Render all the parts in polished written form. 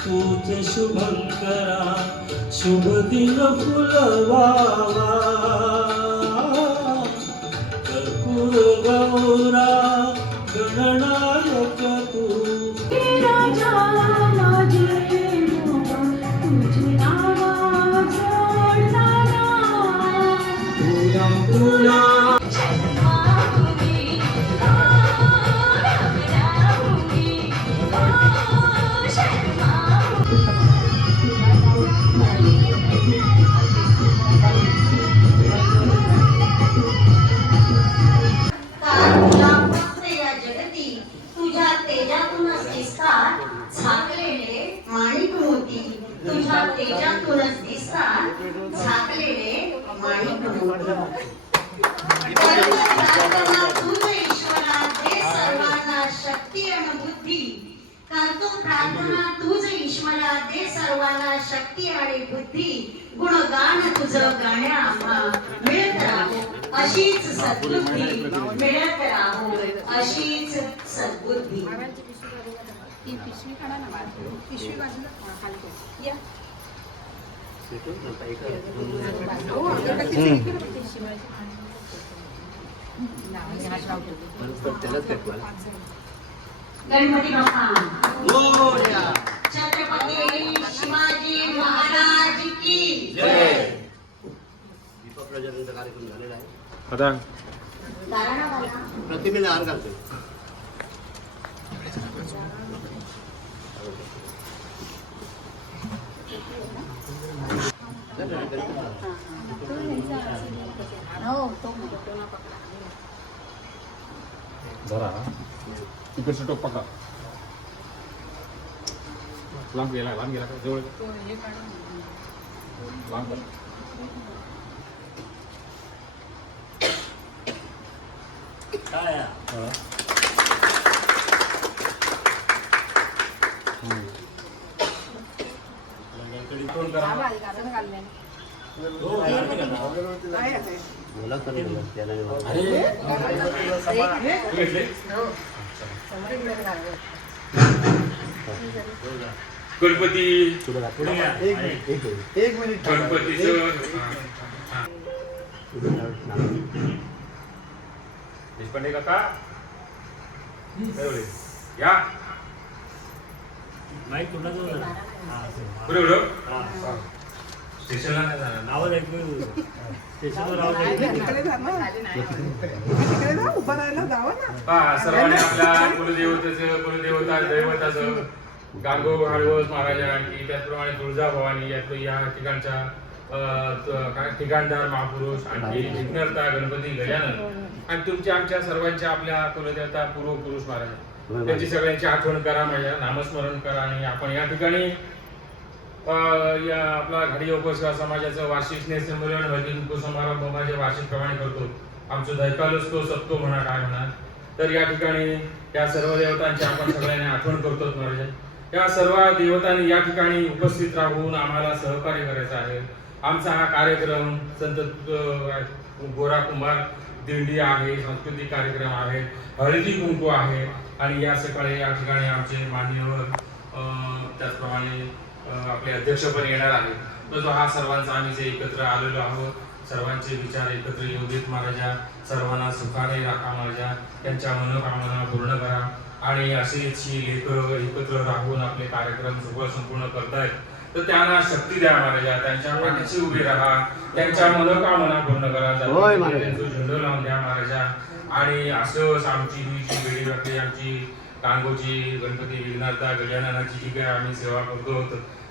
तूच शुभंकरा शुभ दिन फुलवावा कर्पूर गौरा गणनायक तू तेजातूनच दिसतात झाकलेले माणिक तुझ ईश्वरा दे सर्वांना शक्ती आणि बुद्धी करतो प्रार्थना तुझ ईश्वरा दे सर्वांना शक्ती आणि बुद्धी गुणगान तुझं गाण्या मिळत राहो अशीच सद्बुद्धी मिळत राहो अशीच सद्बुद्धी पिशवी काढा ना पिशवी बाजूला खाली या गणपती बाप्पा छत्रपती शिवाजी महाराज की जय. दीपक प्रज्वलनाचा कार्यक्रम झालेला आहे. आता प्रतिमेला हार घालतोय. जरा तिकडचं टोक पका लांब गेला का जवळ लांब काय कोण करा बोला तरी त्याला गणपती एक मिनिट गणपतीचं देशपांडे काका या नाही कुणाचं बरोबर स्टेशनला नाही जाणार नावच ऐकून स्टेशनवर आवाज ऐकून सर्वांनी आपल्या कुलदेवता दैवताचं गांगो हळवस महाराजा आणखी त्याचप्रमाणे तुळजाभवानी या ठिकाणच्या ठिकाणदार महापुरुष आणखी विघ्नहर्ता गणपती गजानन आणि तुमच्या आमच्या सर्वांच्या आपल्या कुलदेवता पूर्वपुरुष महाराज त्यांची सगळ्यांची आठवण करा माझ्या नामस्मरण करा आणि आपण या ठिकाणी या आपला घाडी उपसेवा समाजाचं वार्षिक स्नेहसंमेलन हळदी कुंकू समारंभ माझ्या वार्षिक प्रमाणे करतो आमचं दैकालच तो सत्तो म्हणा काय म्हणा तर या ठिकाणी या सर्व देवतांची आपण सगळ्यांनी आठवण करतो महाराज या सर्व देवतांनी या ठिकाणी उपस्थित राहून आम्हाला सहकार्य करायचं आहे आमचा हा कार्यक्रम संत गोरा कुंभार दिंडी आहे सांस्कृतिक कार्यक्रम आहे हळदी कुंकू आहे आणि या सकाळी या ठिकाणी आमचे मान्यवर त्याचप्रमाणे आपले अध्यक्ष पण येणार आहेत तर हा सर्वांचा आम्ही जे एकत्र आलेलो आहोत सर्वांचे विचार एकत्र येऊ देत महाराजा सर्वांना सुखाने राखा महाराजा त्यांच्या मनोकामना पूर्ण करा आणि असेच ही लेख एकत्र राहून आपले कार्यक्रम संपूर्ण करतायत तर त्यांना शक्ती द्या महाराजा त्यांच्या पाठीशी उभे राहा त्यांच्या मनोकामना पूर्ण करा त्यांचा झेंडू लावून द्या महाराजा आणि असंच आमची ही जी वेळी वाटते आमची कांगोची गणपती विघ्नहर्ता गजाननाची जी काय आम्ही सेवा करतो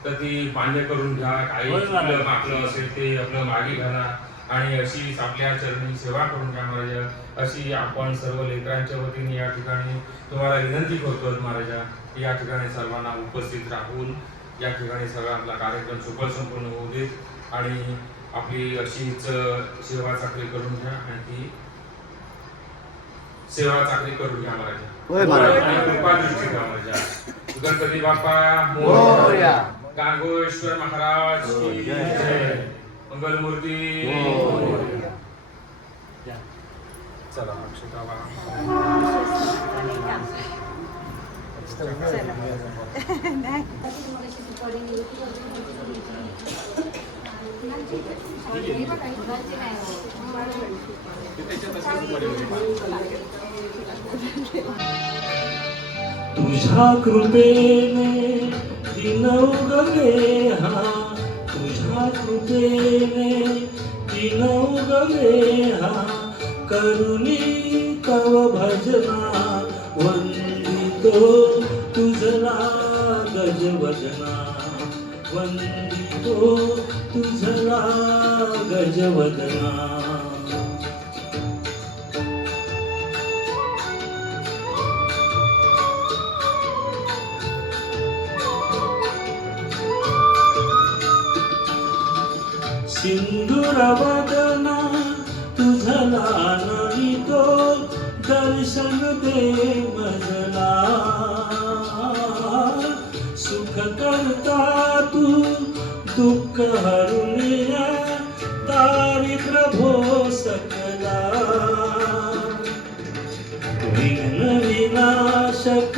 तर ती मान्य करून घ्या काही आपलं असेल ते आपलं मागे घाला आणि अशीच आपल्या चरणी सेवा करून घ्या महाराजा अशी आपण सर्व लेकरांच्या वतीने या ठिकाणी तुम्हाला विनंती करतो महाराजा या ठिकाणी सर्वांना उपस्थित राहून या ठिकाणी सगळा आपला कार्यक्रम सुखद संपूर्ण होऊ देत आणि आपली अशीच सेवा चाकरी करून घ्या आणि ती सेवा चाकरी करून घ्या महाराजा कृपा दृष्टी घ्या महाराजा गणपती बाप्पा मोरया गांगोश्वर महाराज की जय मंगलमूर्ती चला अक्षता बाळा. तुझ्या कृपेने दिन उगले हा, तुझ्या कृपेने दिन उगले हा, करुणी तव भजना वंदितो तुझला गजवदना, वंदितो तुझला गजवदना. सिंधुरवदना तुझला नवितो दर्शन दे मजला, सुख करता तू दुःख हरुनिया दारिद्र्य भो सकला, विघ्न विनाशक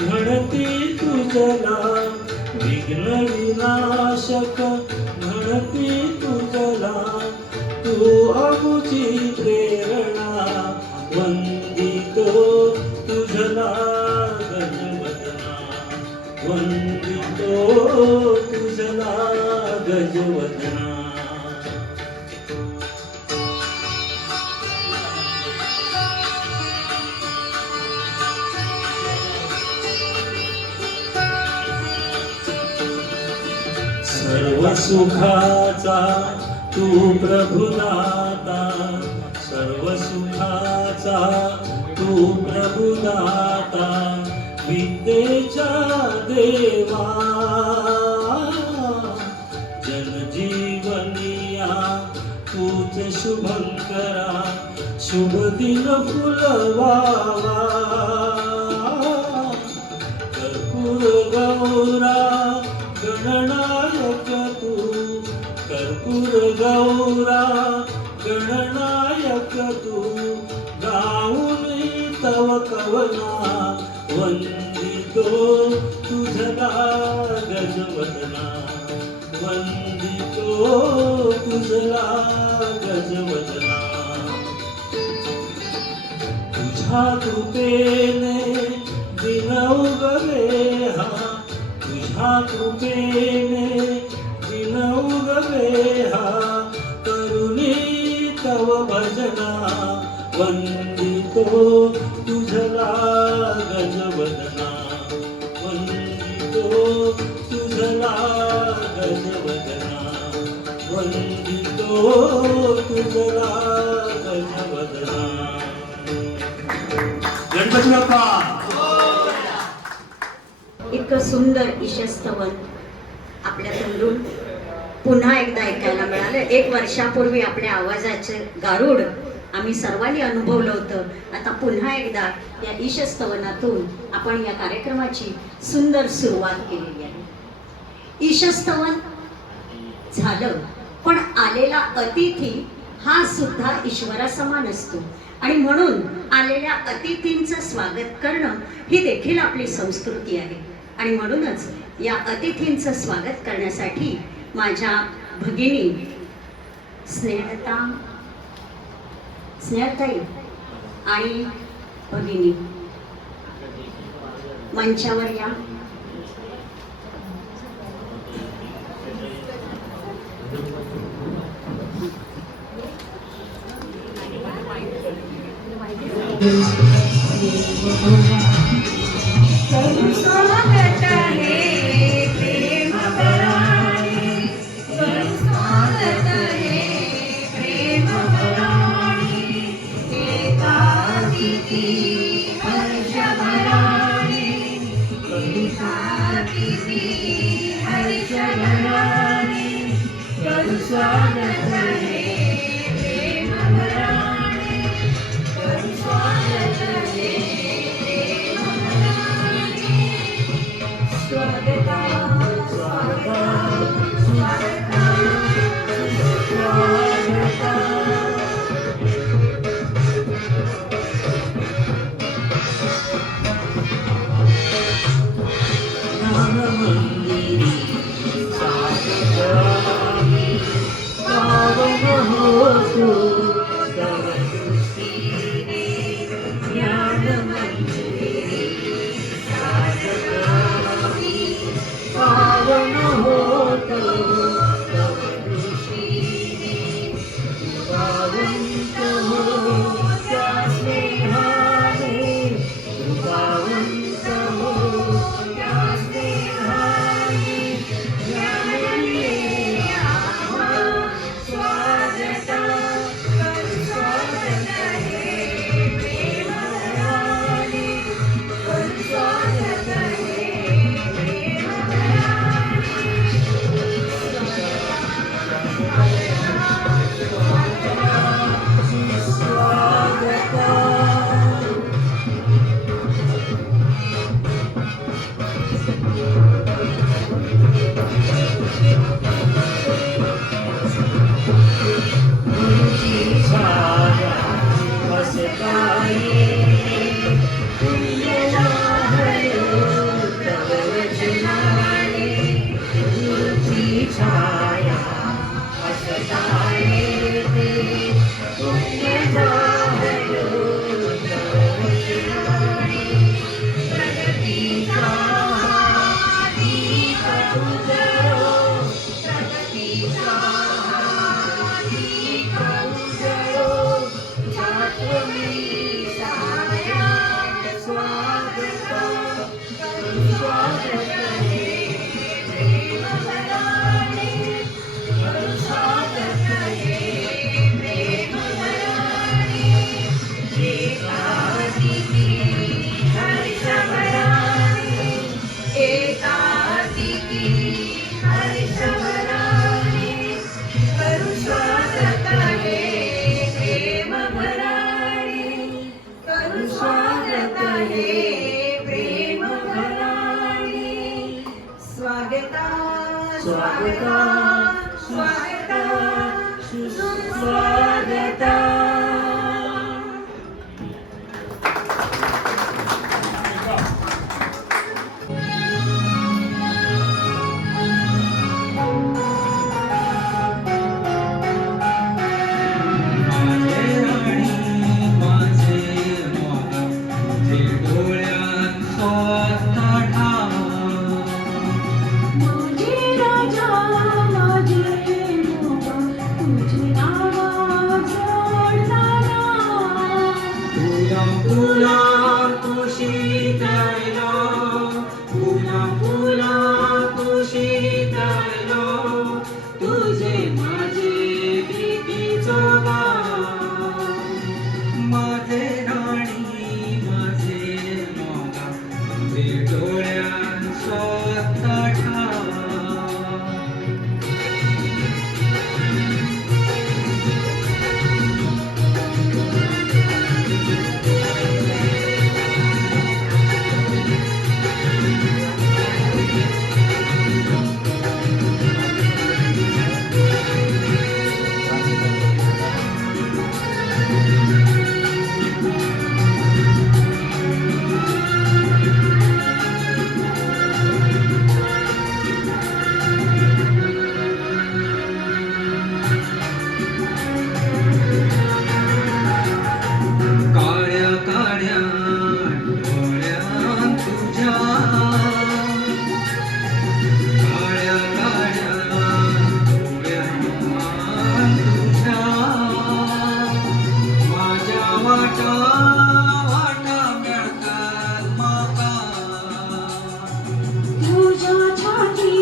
म्हणती तुझला, विघ्न विनाशक म्हणती तुझला, तू अमुची प्रेरणा वंदितो तुझला गजवदना, वंदितो तुझला गजवदना. सर्व सुखाचा तू प्रभुदाता, सर्व सुखाचा तू प्रभुदाता, विद्येच्या देवा जनजीवनिया तूच शुभंकरा, शुभ दिन फुलवावा, कर्पूर गौरा गणनायक तू, कर्पूर गौरा गणनायक तू, गाऊन तव कवना वंदितो तुझला गजवदना, वंदितो तुझला गजवदना. तुझ्या कृपेने दिन उगले हा, तुझ्या कृपेने दिन उगले हा, करुणी तव भजना वंदितो तुझला गजवदना, वंदितो तुझला गजवदना, वंदितो तुझला गजवदना. गणपती बाप्पा. इतकं सुंदर ईशस्तवन आपल्या तोंडून पुन्हा एकदा ऐकायला मिळालं. 1 वर्षापूर्वी आपल्या आवाजाचे गारुड आम्ही सर्वांनी अनुभवलं होतं. आता पुन्हा एकदा या ईशस्तवनातून आपण या कार्यक्रमाची सुंदर सुरुवात केलेली आहे. ईशस्तवन झालं, पण आलेला अतिथी हा सुद्धा ईश्वरासमान असतो आणि म्हणून आलेल्या अतिथींचं स्वागत करणं ही देखील आपली संस्कृती आहे. आणि म्हणूनच या अतिथींचं स्वागत करण्यासाठी माझ्या भगिनी स्नेहताई आणि भगिनी मंचावर या. स्वागत है प्रेम भराणी, स्वागत है प्रेम भराणी, एकातिथी हर्ष भराणी, एकातिथी हर्ष भराणी, स्वागत है प्रेम भराणी, स्वागत है स्वागत स्वागत स्वागत वाढता. माझे राजा माझे मोगा तुझे नावा जोडताना. फुला फुला तुळशी तळलो, फुला फुला तुळशी तळलो, तुझे माझे प्रीतीचो गाव. माझे राणी माझे मोगा तुझे डोळ्यात स्वतः ठाव. काळ्या काळ्या डोळ्यात तुझ्या, काळ्या काळ्या डोळ्यात तुझ्या, माझ्या वाटा वाटा मिळतात माका. तुझ्या छाती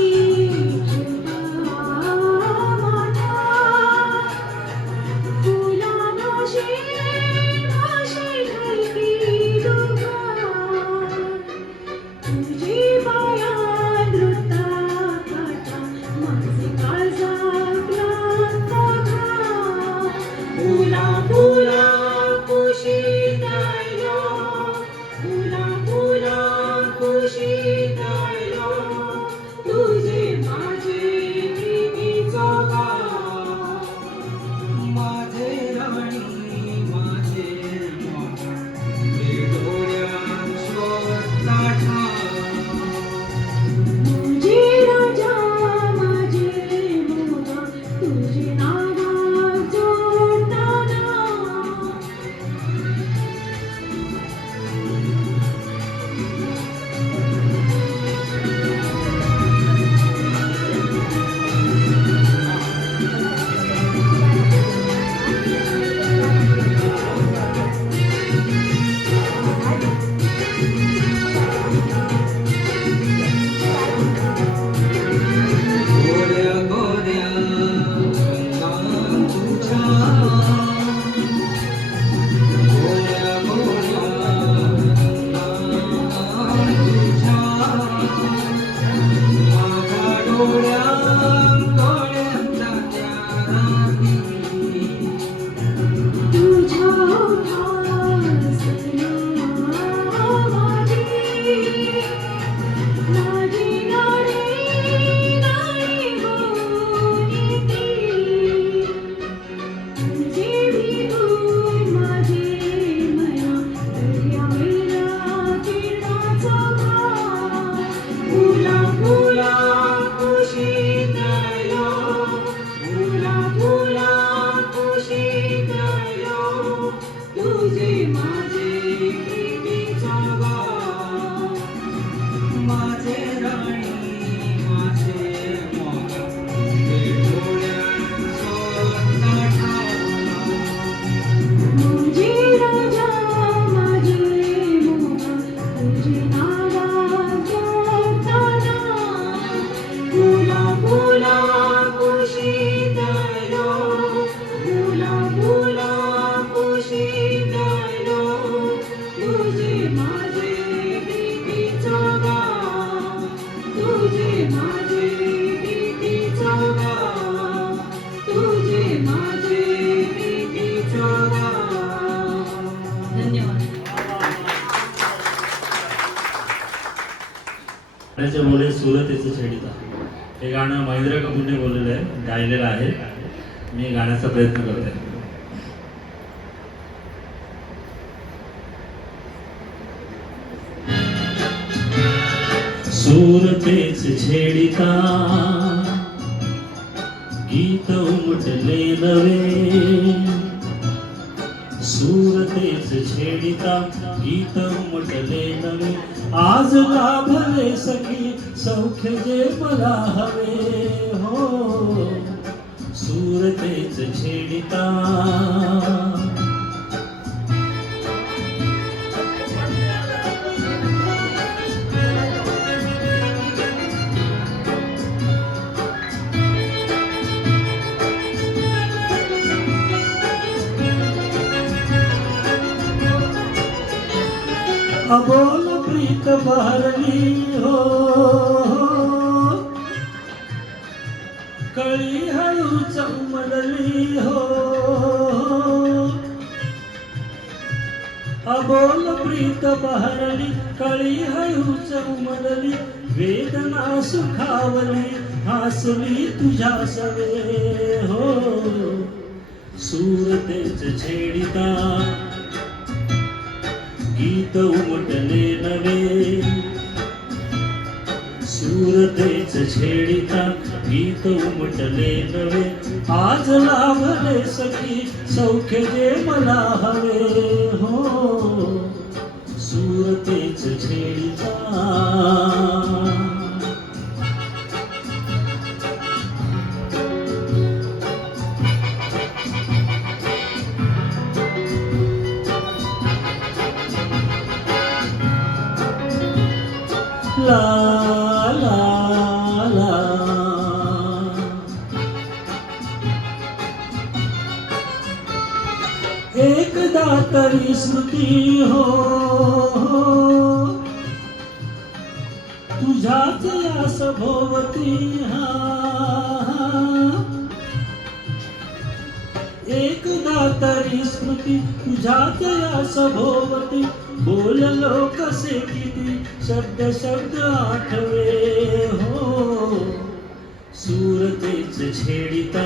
तुझे माझे प्रीतीचो गाव. माझे राणी माझे मोगा तुझे डोळ्यात स्वतः ठाव. माझे राजा माझे मोगा तुझे नावा जोडताना. गोऱ्या गोऱ्या रंगात तुझ्या, गोऱ्या गोऱ्या रंगात तुझ्या, माझ्या डोळ्यात डोळ्यातल्या त्या राणी. तुझ्या ओठात सजना माझी, माझी नाडी नाडी होऊन येती. तुझे विधून माझे मना दर्यावेला किरणाचा भाव. फुला फुला तुळशी तळलो, फुला फुला तुळशी तळलो, तुझे माझे प्रीतीचो गाव. माझे राणी माझे मोगा तुझे डोळ्यात स्वतः ठाव. माझे राजा माझे मोगा तुझे नावा जोडताना. फुला फुला तुळशी तळलो, फुला फुला तुळशी तळलो, तुझे माझे प्रीतीचो गाव. तुझे माझे प्रीतीचो गाव. तुझे माझे प्रीतीचो गाव. धन्यवाद. गाण्याचे बोले सुरत येथे छेडिता. हे गाणं महेंद्र कपूरने बोललेलं आहे, गायलेलं आहे. मी गाण्याचा प्रयत्न करते. तेच छेडिता गीत उमटले नवे सूर तेच छेडिता गीत उमटले नवे आज लाभले सखी सौख्य जे मला हवे हो सूर तेच छेडिता अबोल प्रीत बहरली हो कळी हळू चमडली हो अबोल प्रीत बहरली कळी हळू चमडली वेदना सुखावली हसली तुझ्या सवे हो सूर तेच छेडिता गीत उमटले नवे सूर तेच छेडिता गीत उमटले नवे आज लाभले सखी सौख्य जे मला हवे हो सूर तेच छेडिता ला ला ला एकदा तरी स्मृती हो तुझ्याच या सभोवती एकदा तरी स्मृती तुझ्याच या सभोवती बोललो कसे किती शब्द शब्द आठवे हो सूर तेच छेडिता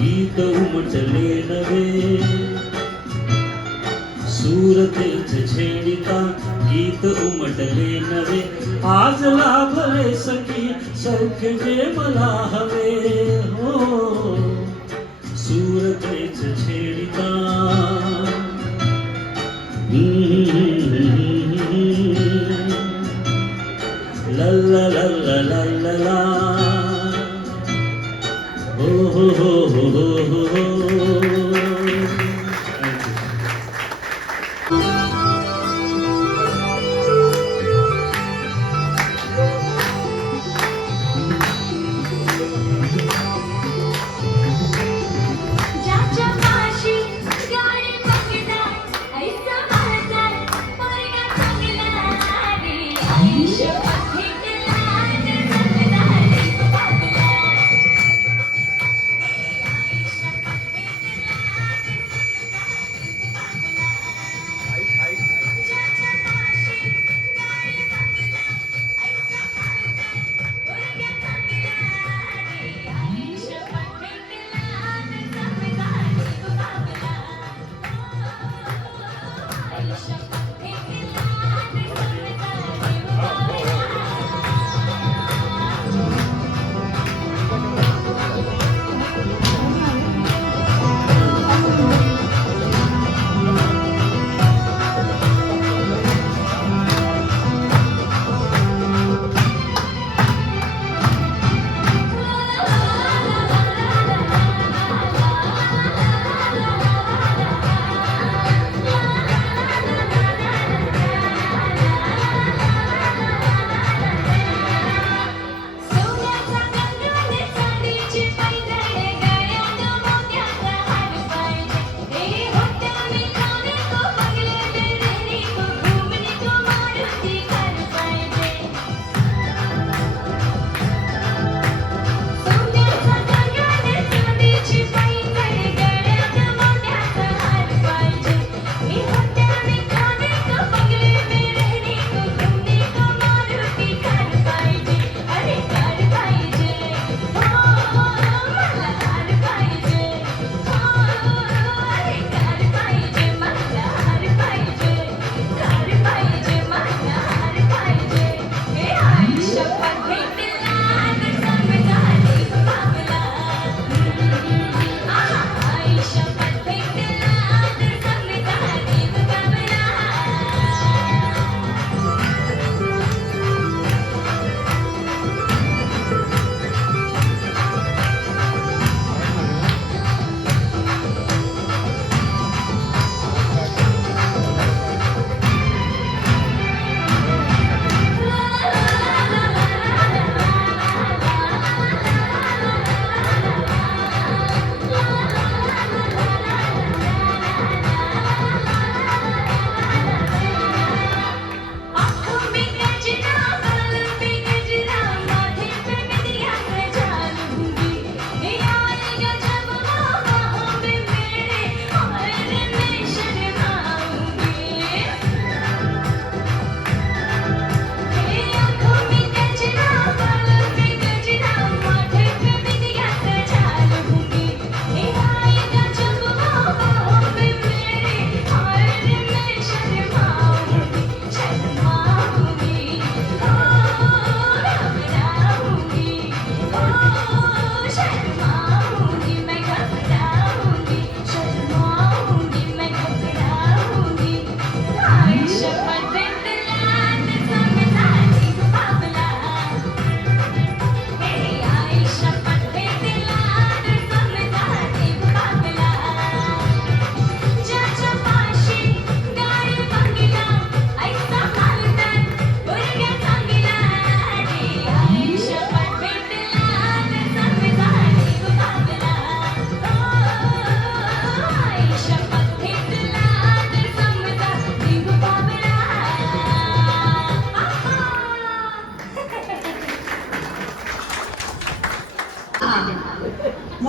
गीत उमटले नवे सूर तेच छेडिता गीत उमटले नवे आज लाभले सखी सौख्य जे मला हवे हो सूर तेच छेडिता ला ला ला ला ला ला ला हो हो हो हो हो हो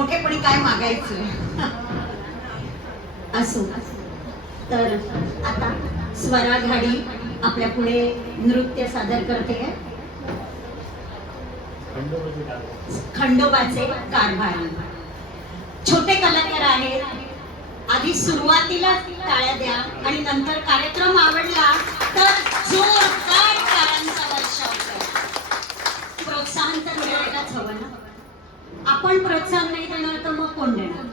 मोठेपणी काय मागायचं. असो, तर आता स्वराघाडी आपल्या पुढे नृत्य सादर करते खंडोबाचे कारभारी. छोटे कलाकार आहेत. आधी सुरुवातीला टाळ्या द्या आणि नंतर कार्यक्रम आवडला तर जोरदार टाळ्यांचा वर्षाव करा. प्रोत्साहन तर मिळायलाच हवं ना. आपण प्रोत्साहन नाही देणार तर मग कोण देणार.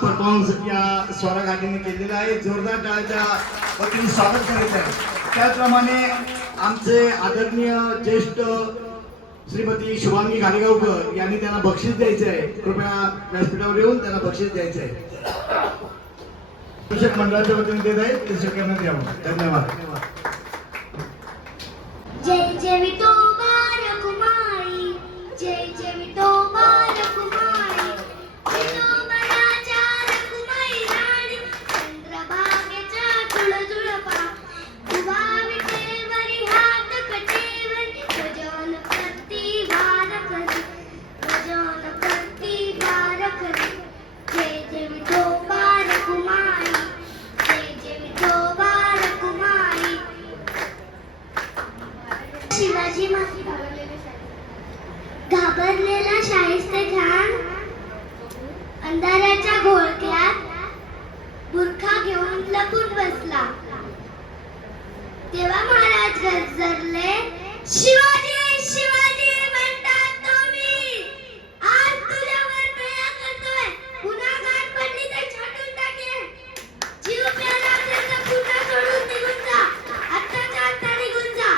परफॉर्मन्स या स्वरा घाटीने केलेला आहे. जोरदार टाळ्याच्या वतीने स्वागत करायचं आहे. त्याचप्रमाणे आमचे आदरणीय ज्येष्ठ श्रीमती शुभांगी घालेगावकर यांनी त्यांना बक्षीस द्यायचे आहे. कृपया व्यासपीठावर येऊन त्यांना बक्षीस द्यायचे आहे. शिक्षक मंडळाच्या वतीने देत आहे ते स्वीकारण्यात यावं. धन्यवाद. जय जय विठो बालकुमारी, जय जय विठो बालकुमारी, विठोबाच्या रखुमाई राणी, चंद्रभागेच्या झुळझुळपा, उभा विटेवरी हात कटेवरी, गजान करती वार करी, गजान करती वार करी. जय जय विठो बालकुमारी, जय जय विठो बालकुमारी. शिवाजी घाबरलेला शाहिस्ते खान अंधाराच्या घोळक्यात बुरखा घेऊन लपून बसला. तेव्हा महाराज गरजरले, शिवाजी शिवाजी म्हणतात तुम्ही, आज तुझ्यावर दया करतोय, पुन्हा गाठ पडली तर छाटून टाकेन. जीव प्याला असेल तर पुन्हा सोडून निघून जा, आत्ताच्या आत्ता निघून जा.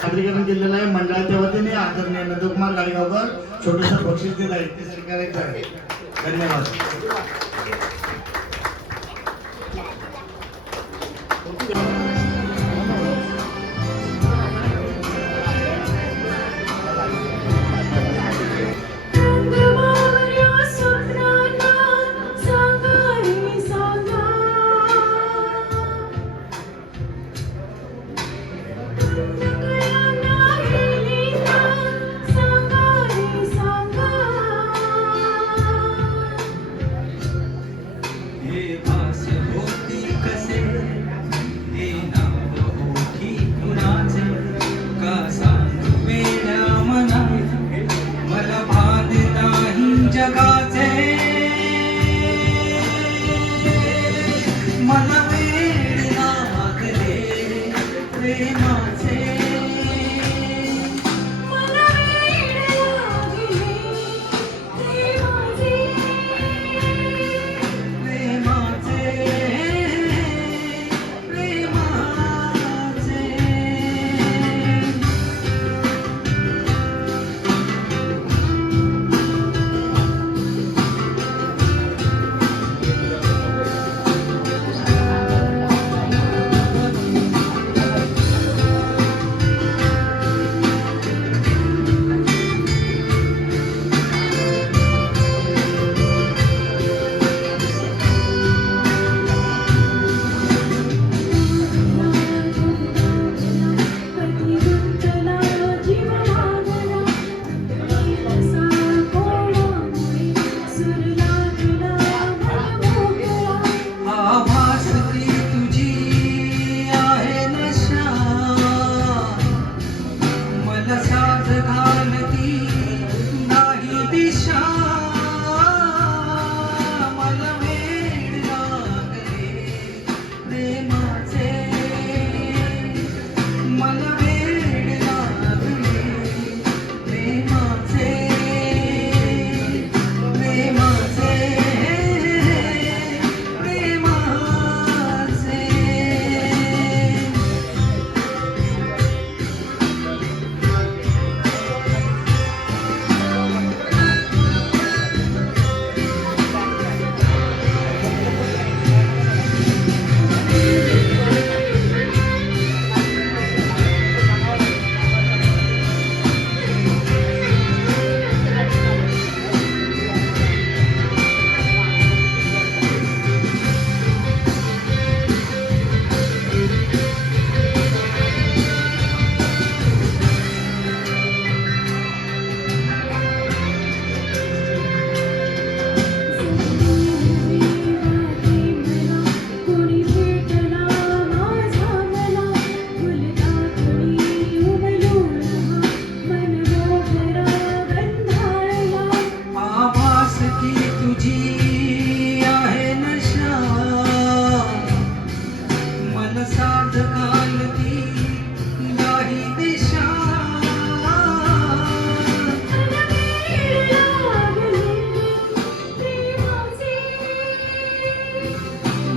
सादरीकरण केलेलं आहे मंडळाच्या वतीने. आदरणीय नंदकुमार गाडेगावकर छोटंसं बक्षीस देत आहे ते स्वीकारायचं आहे. धन्यवाद.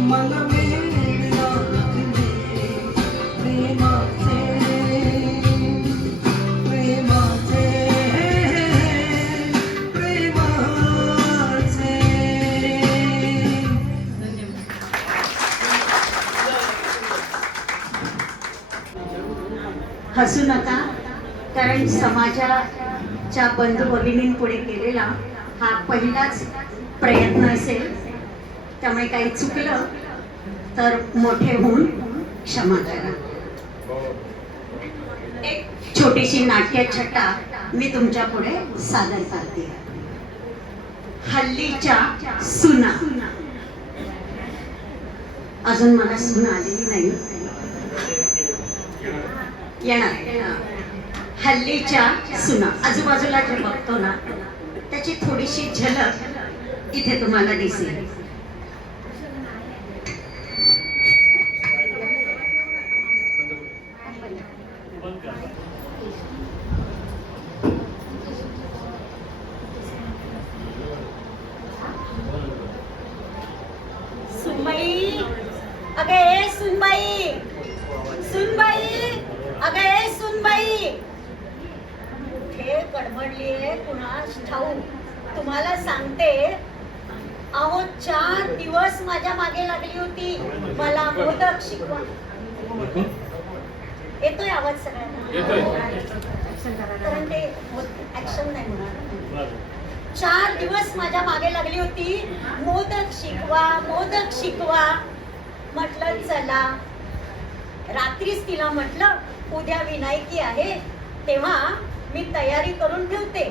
मन वेडला प्रेमाचे प्रेमाचे प्रेमाचे. हसू नका, कारण समाजाच्या बंधू भगिनींपुढे केलेला हा पहिलाच प्रयत्न असेल. त्यामुळे काही चुकलं तर मोठे होऊन क्षमा करा. एक छोटीशी नाट्यछटा मी तुमच्या पुढे सादर करते. हल्लीच्या सुना. अजून मला सून आलेली नाही, येणार. हल्लीच्या सुना. आजूबाजूला जे बघतो ना त्याची थोडीशी झलक इथे तुम्हाला दिसेल. सुनबाई, अगं ए सुनबाई, सुनबाई, अगं ए सुनबाई. कुठे गडबडलीये कुणास ठाऊक. तुम्हाला सांगते, अहो 4 दिवस माझ्या मागे लागली होती मला मोदक शिकवा. येतोय आवाज सगळ्यांना? कारण ते ऍक्शन नाही होणार. 4 दिवस माझ्या मागे लागली होती, मोदक शिकवा मोदक शिकवा. म्हटलं चला. रात्रीच तिला म्हटलं उद्या विनायकी आहे तेव्हा मी तयारी करून ठेवते,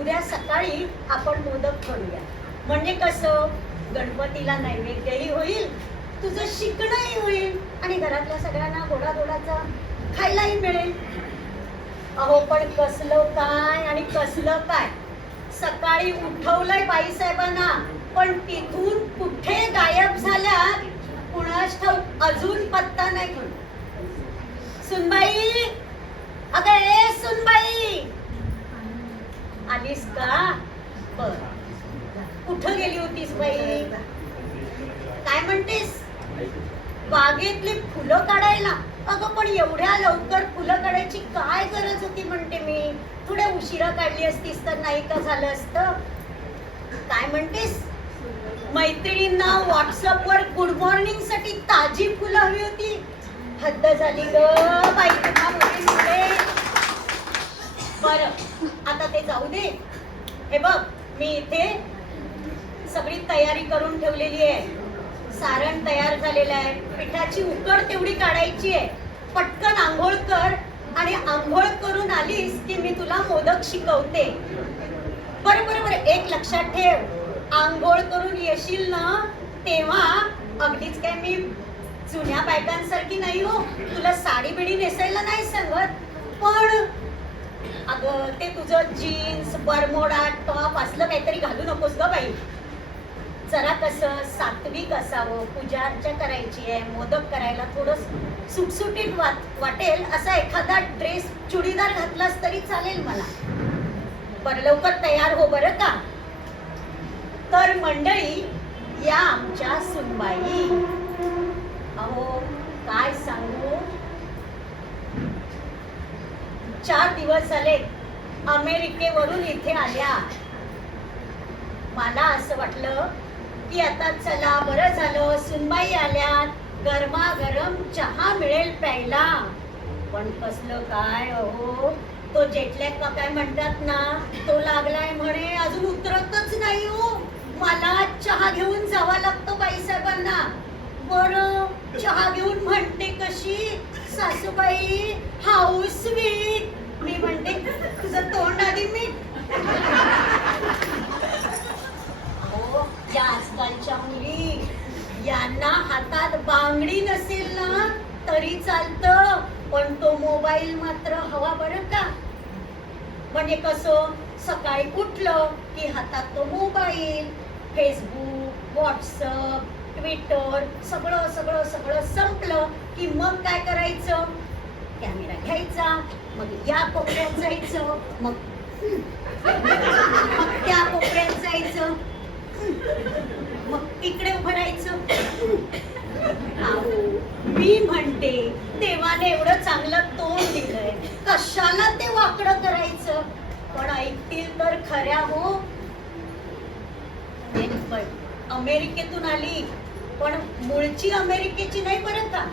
उद्या सकाळी आपण मोदक करूया. म्हणजे कसं, गणपतीला नैवेद्यही होईल, तुझं शिकणंही होईल आणि घरातल्या सगळ्यांना गोडाधोडाचा खायलाही मिळेल. अहो पण कसलं काय आणि कसलं काय. सकाळी उठवलंय बाईसाहेबांना, पण तिथून कुठे गायब झाल्या कुणास ठाऊक, अजून पत्ता नाही. सुनबाई, अगं ए सुनबाई, आलीस का? बर, कुठं गेली होतीस बाई? काय म्हणतेस? बागेतली फुलं काढायला? अगं पण एवढ्या लवकर फुलं काढायची काय गरज होती म्हणते मी. थोड्या उशिरा काढली असतीस तर नाही का झालं असतं? काय म्हणतेस? मैत्रिणींना व्हॉट्सअपवर गुड मॉर्निंग साठी ताजी फुलं हवी होती? हद्द झाली ग बाई तुम्हाला. बरं आता ते जाऊ दे. हे बघ, मी इथे सगळी तयारी करून ठेवलेली आहे. सारण तयार झालेलं आहे, पिठाची उकड तेवढी काढायची आहे. पटकन आंघोळ कर आणि आंघोळ करून आलीस की मी तुला मोदक शिकवते. बरं बरं बरं, एक लक्षात ठेव, आंघोळ करून येशील ना तेव्हा अगदीच काय मी जुन्या बायकांसारखी नाही हो, तुला साडी बिडी नेसायला नाही सांगत. पण अगं ते तुझं जीन्स बरमोडा टॉप असलं काहीतरी घालू नकोस ग बाई. जरा कसं सात्विक असावं, पूजा अर्चा करायची आहे, मोदक करायला थोडं सुटसुटीत वाटेल असा एखादा ड्रेस चुडीदार घातलास तरी चालेल मला. बरं लवकर तयार हो बरं का. तर मंडळी, या आमच्या सुनबाई. अहो काय सांगू, 4 दिवस झाले अमेरिकेवरून इथे आल्या. मला असं वाटलं की आता चला बरं झालं सुनबाई आल्यात, गरमागरम चहा मिळेल प्यायला. पण कसलं काय, अहो तो जेटलॅग का काय म्हणतात ना, तो लागलाय म्हणे, अजून उतरतच नाही हो. मला चहा घेऊन जावा लागतो बाईसाहेबांना. बरं चहा घेऊन म्हणते कशी, सासूबाई हाऊ स्वीट. मी म्हणते तुझं तोंड आधी मी. हो, या आजकालच्या मुली, यांना हातात बांगडी नसेल ना तरी चालतं, पण तो मोबाईल मात्र हवा बरं का. म्हणजे कसं, सकाळी उठलं की हातात तो मोबाईल, फेसबुक, व्हॉट्सअप, ट्विटर सगळं सगळं सगळं संपलं की मग काय करायचं, कॅमेरा घ्यायचा, मग या कोपऱ्यात जायचं, मग त्या कोपऱ्यात जायचं, मग इकडे उभं राहायचं, मी म्हणते देवाने एवढं चांगलं तोंड दिलंय, कशाला ते वाकडं करायचं? पण ऐकतील तर खऱ्या हो. एक पण अमेरिकेतून आली, पण मूळची अमेरिकेची नाही बरं का.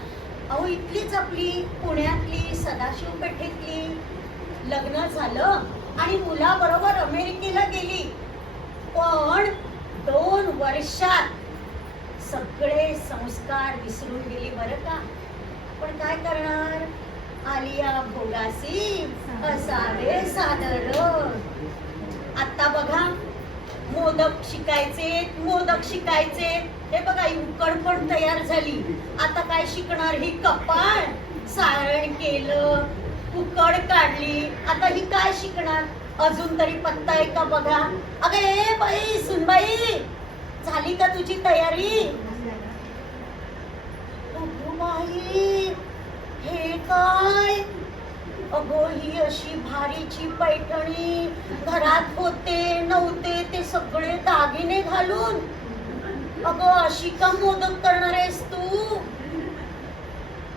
अहो इथलीच आपली पुण्यातली सदाशिव पेठेतली. लग्न झालं आणि मुलाबरोबर अमेरिकेला गेली, पण 2 वर्षात सगळे संस्कार विसरून गेली बरं का. पण काय करणार, आलिया भोगासी असावे सादर. आता बघा मोदक शिकायचे. हे बघा उकड पण तयार झाली. आता काय शिकणार ही? कपाळ सारण केलं, उकड काढली, आता ही काय शिकणार? अजून तरी पत्ता आहे का बघा. अगं ए बाई सुनबाई, झाली का तुझी तयारी? बाई हे काय? अगो ही अशी भारीची पैठणी, घरात होते नव्हते ते सगळे दागिने घालून. अगो अशी का मोदक करणार आहेस तू?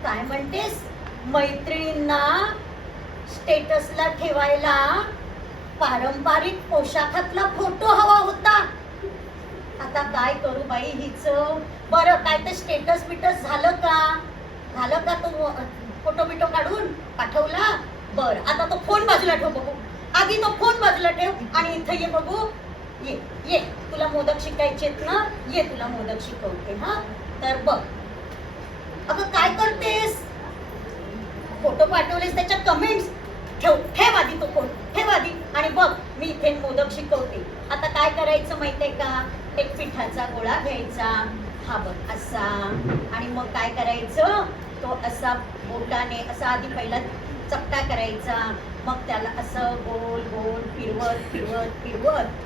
काय म्हणतेस? मैत्रिणींना स्टेटसला ठेवायला पारंपरिक पोशाखातला फोटो हवा होता. आता काय करू बाई हिच? बरं काय ते स्टेटस बिटस झालं का तो फोटो बिटो काढून पाठवला? बर आता तो फोन बाजूला ठेव बघू. आधी तो फोन बाजूला ठेव आणि इथं ये बघू. ये तुला मोदक शिकायचेत ना, ये तुला मोदक शिकवते. हा तर बघ. अगं काय करतेस? फोटो पाठवलेस त्याच्या कमेंट्स ठेव आधी तो फोन, ठेव आधी आणि बघ मी इथे मोदक शिकवते. आता काय करायचं माहितीये का? एक पिठाचा गोळा घ्यायचा, हा बघ असा, आणि मग काय करायचं, तो असा बोटाने असा आधी पहिला चपटा करायचा, मग त्याला असं गोल गोल फिरवत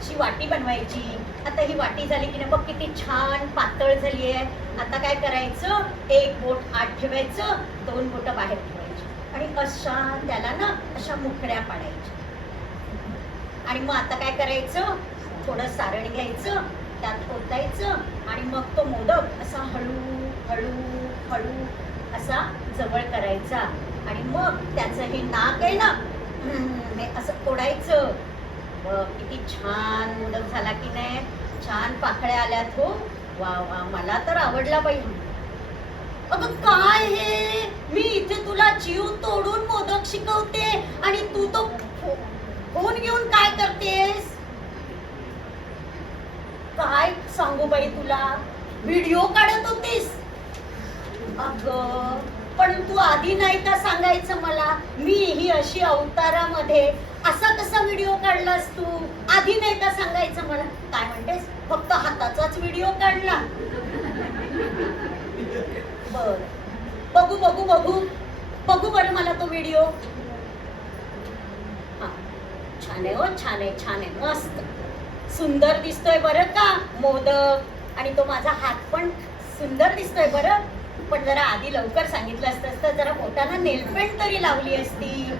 अशी वाटी बनवायची. आता ही वाटी झाली की नाही बघ किती छान पातळ झाली आहे. आता काय करायचं, एक बोट आत ठेवायचं, 2 बोटं बाहेर ठेवायची आणि अशा त्याला ना अशा मुखड्या पाडायच्या. आणि मग आता काय करायचं, थोडं सारण घ्यायचं, त्यात ओतायचं आणि मग तो मोदक असा हळू असा जवळ करायचा आणि मग त्याचं हे नाक आहे ना हे असं फोडायचं. किती छान मोदक झाला की नाही? छान पाकळ्या आल्यात हो. वा वा, मला तर आवडला बाई. अगं काय हे, मी इथे तुला जीव तोडून मोदक शिकवते आणि तू तो फोन घेऊन काय करतेस? काय सांगू बाई तुला, व्हिडिओ काढत होतीस. अगं पण तू आधी नाही का सांगायचं मला? मी ही अशी अवतारामध्ये असा कसा व्हिडिओ काढलास तू? आधी नाही का सांगायचं मला? काय म्हणतेस, फक्त हाताचाच व्हिडिओ काढला? बर बघू बरं मला तो व्हिडिओ. हा छान आहे हो, छान आहे मस्त सुंदर दिसतोय बरं का मोदक. आणि तो माझा हात पण सुंदर दिसतोय बरं. पण जरा आधी लवकर सांगितलं असतं तर जरा बोटाला नेलपेंट तरी लावली असती.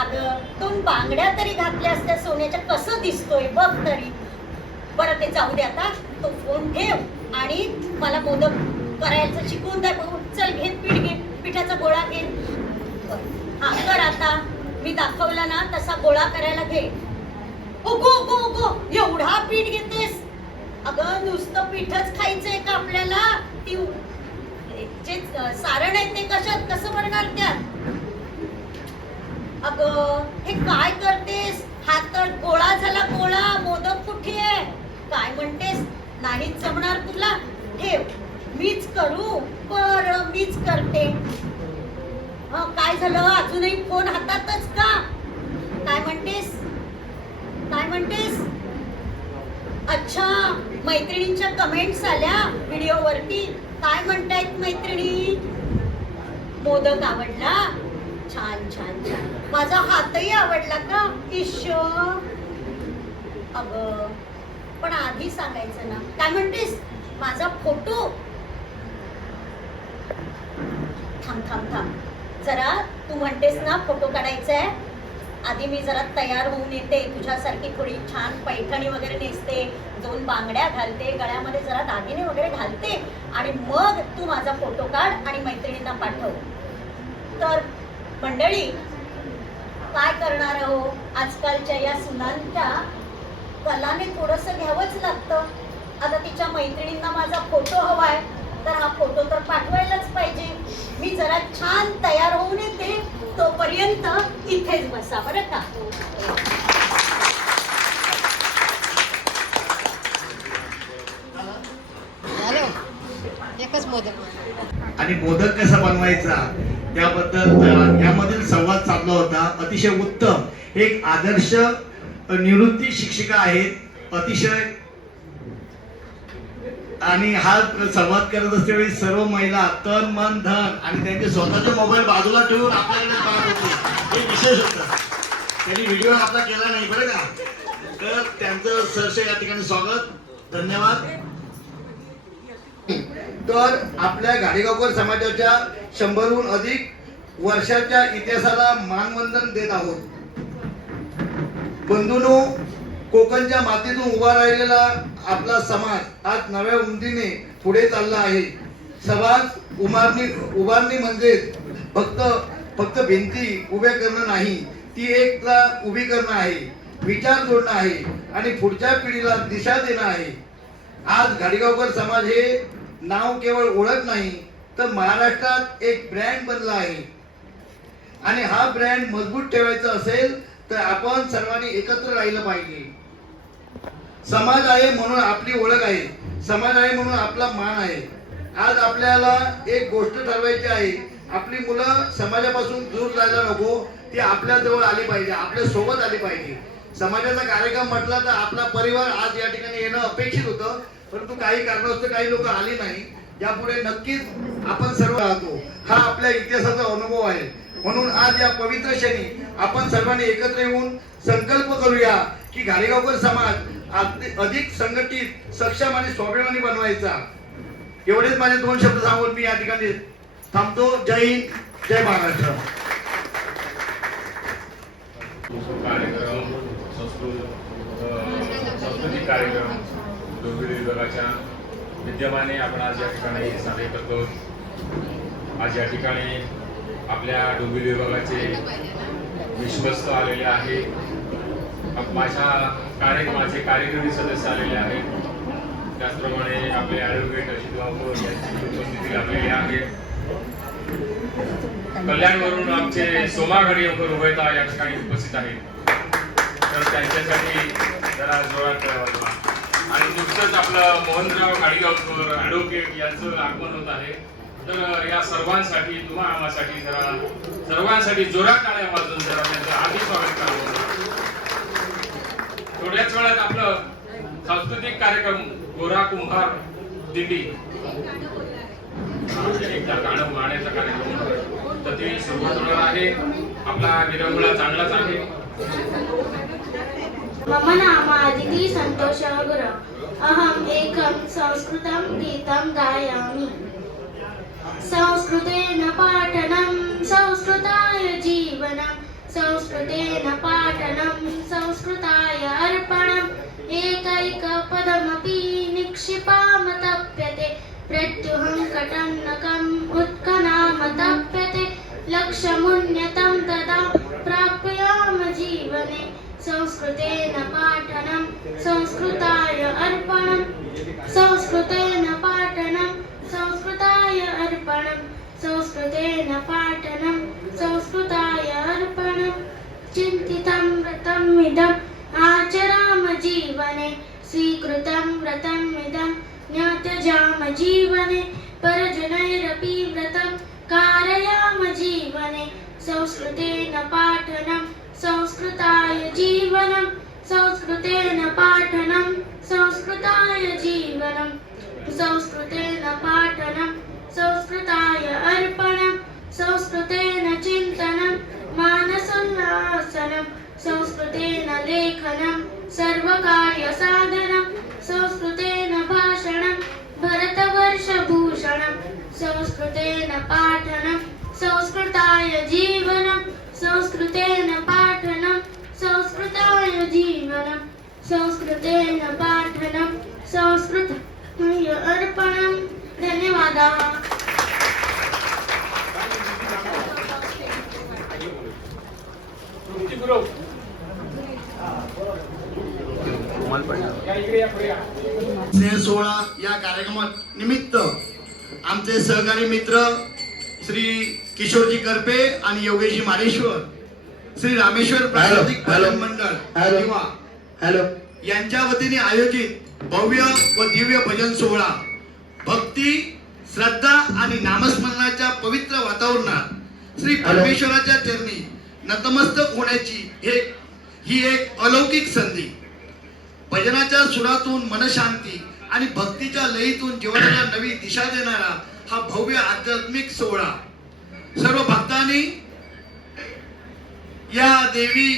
अगं 2 बांगड्या तरी घातल्या असत्या सोन्याच्या, कसं दिसतोय बघ तरी. बरं ते जाऊ दे, आता तो फोन ठेव आणि मला मोदक करायचं शिकवून द्या बघू. चल घे पीठ, घे पिठाचा गोळा घे. हा कर, आता मी दाखवला ना तसा गोळा करायला घे. गो एवढा पीठ घेतेस? अगं नुसतं पीठच खायचंय का आपल्याला? ती जे सारण आहे ते कसं बनणार त्यात? अगं हे काय करतेस? हा तर गोळा झाला गोळा, मोदक कुठे आहे? काय म्हणतेस, नाहीच जमणार तुला? ठेव, मीच करू. बरं मीच करते. काय झालं, अजूनही फोन हातातच का? काय म्हणतेस? अच्छा, मैत्रिणींच्या कमेंट्स आल्या व्हिडिओवरती. काय म्हणतायत मैत्रिणी? मोदक आवडला? छान. माझा हातही आवडला का? ईश्व. अगं पण आधी सांगायचं ना. काय म्हणतेस, माझा फोटो? थांब जरा. तू म्हणतेस ना फोटो काढायचा आहे, आधी मी जरा तयार होऊन येते. तुझ्यासारखी थोडी छान पैठणी वगैरे नेसते, जाऊन बांगड्या घालते, गळ्यामध्ये जरा दागिने वगैरे घालते आणि मग तू माझा फोटो काढ आणि मैत्रिणींना पाठव. तर मंडळी काय करणार आहो, आजकालच्या या सुनांच्या कलाने थोडंसं घ्यावंच लागतं. आता तिच्या मैत्रिणींना माझा फोटो हवाय, तर हा फोटो तर पाठवायलाच पाहिजे. मी जरा छान तयार होऊन येते, तोपर्यंत इथेच बसा बरं का. एकच मोदक. आणि मोदक कसा बनवायचा त्याबद्दल यामधील संवाद साधला होता. अतिशय उत्तम, एक आदर्श निवृत्ती शिक्षिका आहेत अतिशय. आणि हा संवाद करत असतेवेळी सर्व महिला तन मन धन आणि त्यांचे स्वतःचे मोबाईल बाजूला ठेवून आपल्याकडे पाहत होते. हे विशेष होतं. त्यांनी व्हिडिओ आपला केला नाही बरं का. तर त्यांचं सहर्ष या ठिकाणी स्वागत, धन्यवाद. तर आपल्या गाडीगावकर समाजाच्या 100हून अधिक वर्षाच्या इतिहासाला मानवंदन देत आहोत. बंधूंनो, कोकणच्या मातीतून उभा राहिलेला आपला समाज आज नव्या उंचीने पुढे चालला आहे. समाज उभारणी म्हणजे फक्त भिंती उभ्या करणं नाही, ती एकला उभी करणं आहे, विचार जोडणं आहे आणि पुढच्या पिढीला दिशा देणं आहे. आज गाडीगावकर समाज हे नाव केवळ ओळख नाही, तर महाराष्ट्रात एक ब्रँड बनला आहे. आणि हा ब्रँड मजबूत ठेवायचा असेल तर आपण सर्वांनी एकत्र राहिलं पाहिजे. समाज आहे म्हणून आपली ओळख आहे, समाज आहे म्हणून आपला मान आहे. आज आपल्याला एक गोष्ट ठरवायची आहे, आपली मुलं समाजापासून दूर जायला नको, ती आपल्या जवळ आली पाहिजे, आपल्या सोबत आली पाहिजे. समाजाचा कार्यक्रम म्हटला तर आपला परिवार आज या ठिकाणी येणं अपेक्षित होतं, परंतु काही कारणास्तव काही लोक आली नाही. यापुढे नक्कीच आपण सर्व राहतो, हा आपल्या इतिहासाचा अनुभव आहे. म्हणून आज या पवित्र क्षणी आपण सर्वांनी एकत्र येऊन संकल्प करूया की गाडीगावकर समाज अधिक संघटित, सक्षम आणि स्वाभिमानी बनवायचा. एवढेच माझे 2 शब्द सांगून मी या ठिकाणी थांबतो. जय हिंद, जय महाराष्ट्र. कार्यक्रम, सांस्कृतिक कार्यक्रम डोंबिवली विभागाच्या विद्यमाने आपण आज या ठिकाणी साजरे करतो. आज या ठिकाणी आपल्या डोंबिवली विभागाचे विश्वस्त आलेले आहे, माझे कार्यकारी सदस्य आलेले आहेत. त्याचप्रमाणे आपले ॲडव्होकेट अजित गावकर यांची उपस्थिती लाभलेली आहे. कल्याणवरून आमचे सोमा गाडीगावकर उभयता या ठिकाणी उपस्थित आहेत, तर त्यांच्यासाठी जरा जोरात करावा. आणि नुकतंच आपलं मोहनराव गाडीगावकर ॲडव्होकेट यांचं आगमन होत आहे. तर या सर्वांसाठी, तुम्हा आम्हासाठी जरा सर्वांसाठी जोरात टाळ्या वाजवून जरा त्यांचं आधी स्वागत करावं. थोड्याच वेळात आपलं सांस्कृतिक कार्यक्रम गोरा कुंभार दिंडी, एकदा गाणं गाण्याचा कार्यक्रम तर ती सुरुवात होणार आहे. आपला विरंगुळा चांगलाच आहे. मम नाम अदिती संतोष गुर, अहम एकं संस्कृतं गीतं गायामि. संस्कृतेन पाठनं संस्कृताय जीवनं, संस्कृतेन पाठनं संस्कृताय अर्पणम्. एकैकपदमपि निक्षिपाम तप्यते, प्रत्युहङ्कटन्नकम् उत्कनाम तप्यते. लक्ष्यमुन्यतं तदा प्राप्याम जीवने, संस्कृतेन पाठनं संस्कृताय अर्पणम्. संस्कृतेन पाठनं संस्कृताय अर्पणम्. संस्कृतेन पाठनं संस्कृताय अर्पणम्. चिन्तितं व्रतमिदम् आचराम जीवने, स्वीकृतं व्रतमिदं न्यत्यजाम जीवने. परजनैरपि व्रतं कारयाम जीवने, संस्कृतेन पाठनं संस्कृताय जीवनं. संस्कृतेन पाठनं संस्कृताय जीवनं. संस्कृतेन पाठनं संस्कृताय अर्पणम्. संस्कृतेन चिन्तनं मानसोल्लासनं. संस्कृतेन लेखनं सर्वकार्यसाधनं. संस्कृतेन भाषणं भरतवर्षभूषणं. संस्कृतेन पाठनं संस्कृताय जीवनं. संस्कृतेन पाठनं संस्कृताय जीवनं. संस्कृतेन पाठनं संस्कृतमय अर्पणं धन्यवादाः. स्नेह सोहळा या कार्यक्रमात निमित्त आमचे सहकारी मित्र श्री किशोरजी करपे आणि योगेशजी मारेश्वर, श्री रामेश्वर प्रादेशिक भजन मंडळ किंवा हॅलो यांच्या वतीने आयोजित भव्य व दिव्य भजन सोहळा भक्ती, श्रद्धा आणि नामस्मरणाच्या पवित्र वातावरणात श्री परमेश्वराच्या चरणी नतमस्तक होण्याची ही एक अलौकिक संधी. भजनाच्या सुरातून मनशांती आणि भक्तीच्या लयीतून जीवनाला नवी दिशा देणारा हा भव्य आध्यात्मिक सोहळा सर्व भक्तांनी या देवी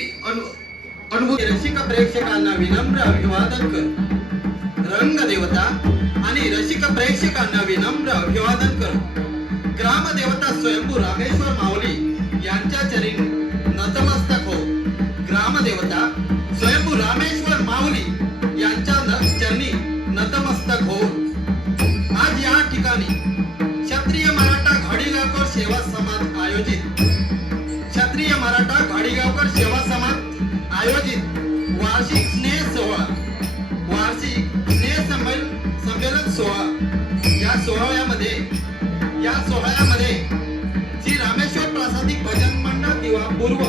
अनुभूती रसिक प्रेक्षकांना विनम्र अभिवादन कर. रंगदेवता आणि रसिक प्रेक्षकांना विनम्र अभिवादन कर. ग्रामदेवता स्वयंभू रामेश्वर माऊली यांच्या चरणी नतमस्तक हो. ग्रामदेवता स्वयंभू रामेश्वर माऊली यांच्या चरणी नतमस्तक हो. आज या ठिकाणी क्षत्रिय मराठा घाडीगावकर सेवा समाज आयोजित क्षत्रिय मराठा घाडीगावकर सेवा समाज आयोजित वार्षिक स्नेह सोहळा, वार्षिक स्नेह संमेलन सोहळा या सोहळ्यामध्ये श्री रामेश्वर प्रासादिक भजन मंडळ दिवा पूर्व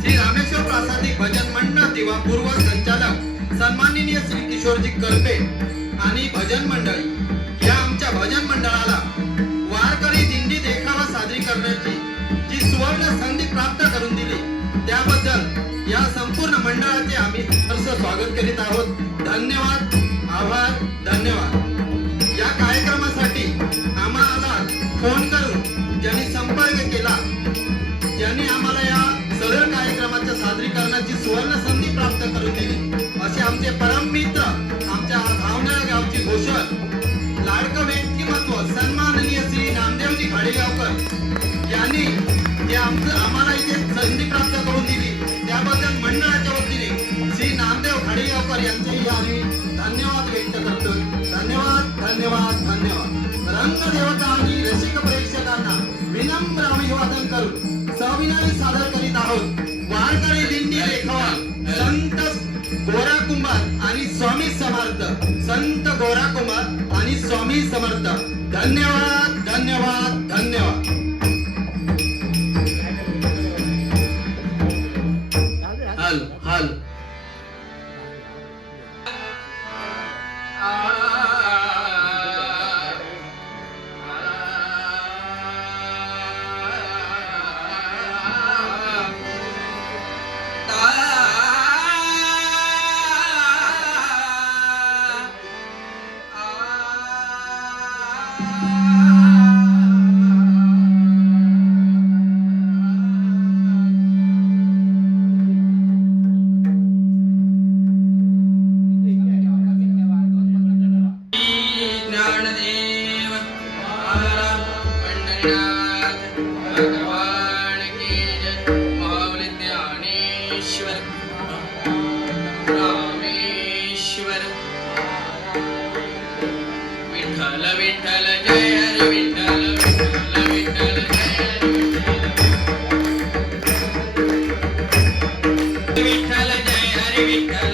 श्री रामेश्वर प्रासादिक भजन मंडळ दिवा पूर्व संचालक सन्माननीय श्री किशोरजी करपे आणि भजन मंडळी या आमच्या भजन मंडळाला वारकरी दिंडी देखावा साजरी करण्याची जी सुवर्ण संधी प्राप्त करून दिली त्याबद्दल या संपूर्ण मंडळाचे आम्ही हर्ष स्वागत करीत आहोत. धन्यवाद, आभार, धन्यवाद. या कार्यक्रमासाठी आम्हाला फोन करून ज्यांनी संपर्क केला, ज्यांनी आम्हाला या सरळ कार्यक्रमाच्या सादरीकरणाची सुवर्ण संधी प्राप्त करून दिली असे आमचे परम मित्र, आमच्या भावनाळ गावची घोषण, लाडकं व्यक्तिमत्व सन्माननीय श्री नामदेवजी घाडीगावकर यांनी जे आम्हाला इथे संधी प्राप्त करून दिली त्याबद्दल मंडळाच्या वतीने श्री नामदेव घाडीगावकर यांचेही आम्ही धन्यवाद व्यक्त करतो. धन्यवाद, धन्यवाद, धन्यवाद. रंगदेवता आणि रसिक प्रेक्षकांना विनम्र अभिवादन करून सविनय सादर करीत आहोत वारकरी दिंडी देखावा संत गोरा कुंभार आणि स्वामी समर्थ. संत गोरा कुंभार आणि स्वामी समर्थ. धन्यवाद, धन्यवाद, धन्यवाद. हाल विठ्ठल जय हरी विठ्ठल विठ्ठल विठ्ठल जय हरी विठ्ठल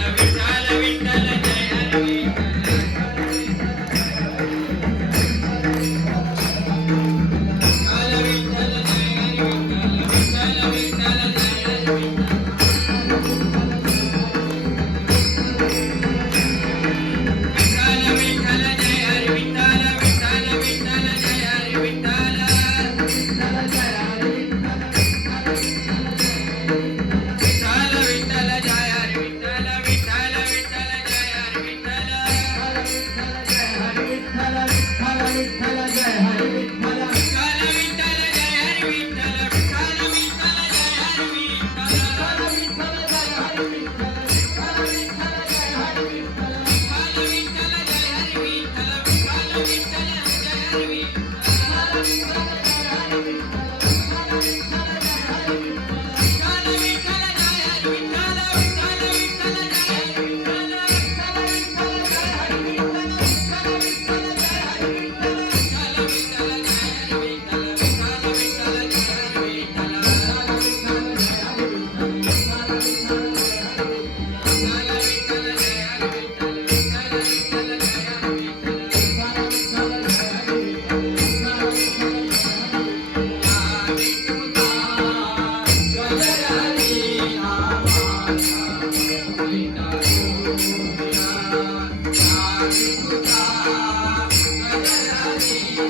Thank you.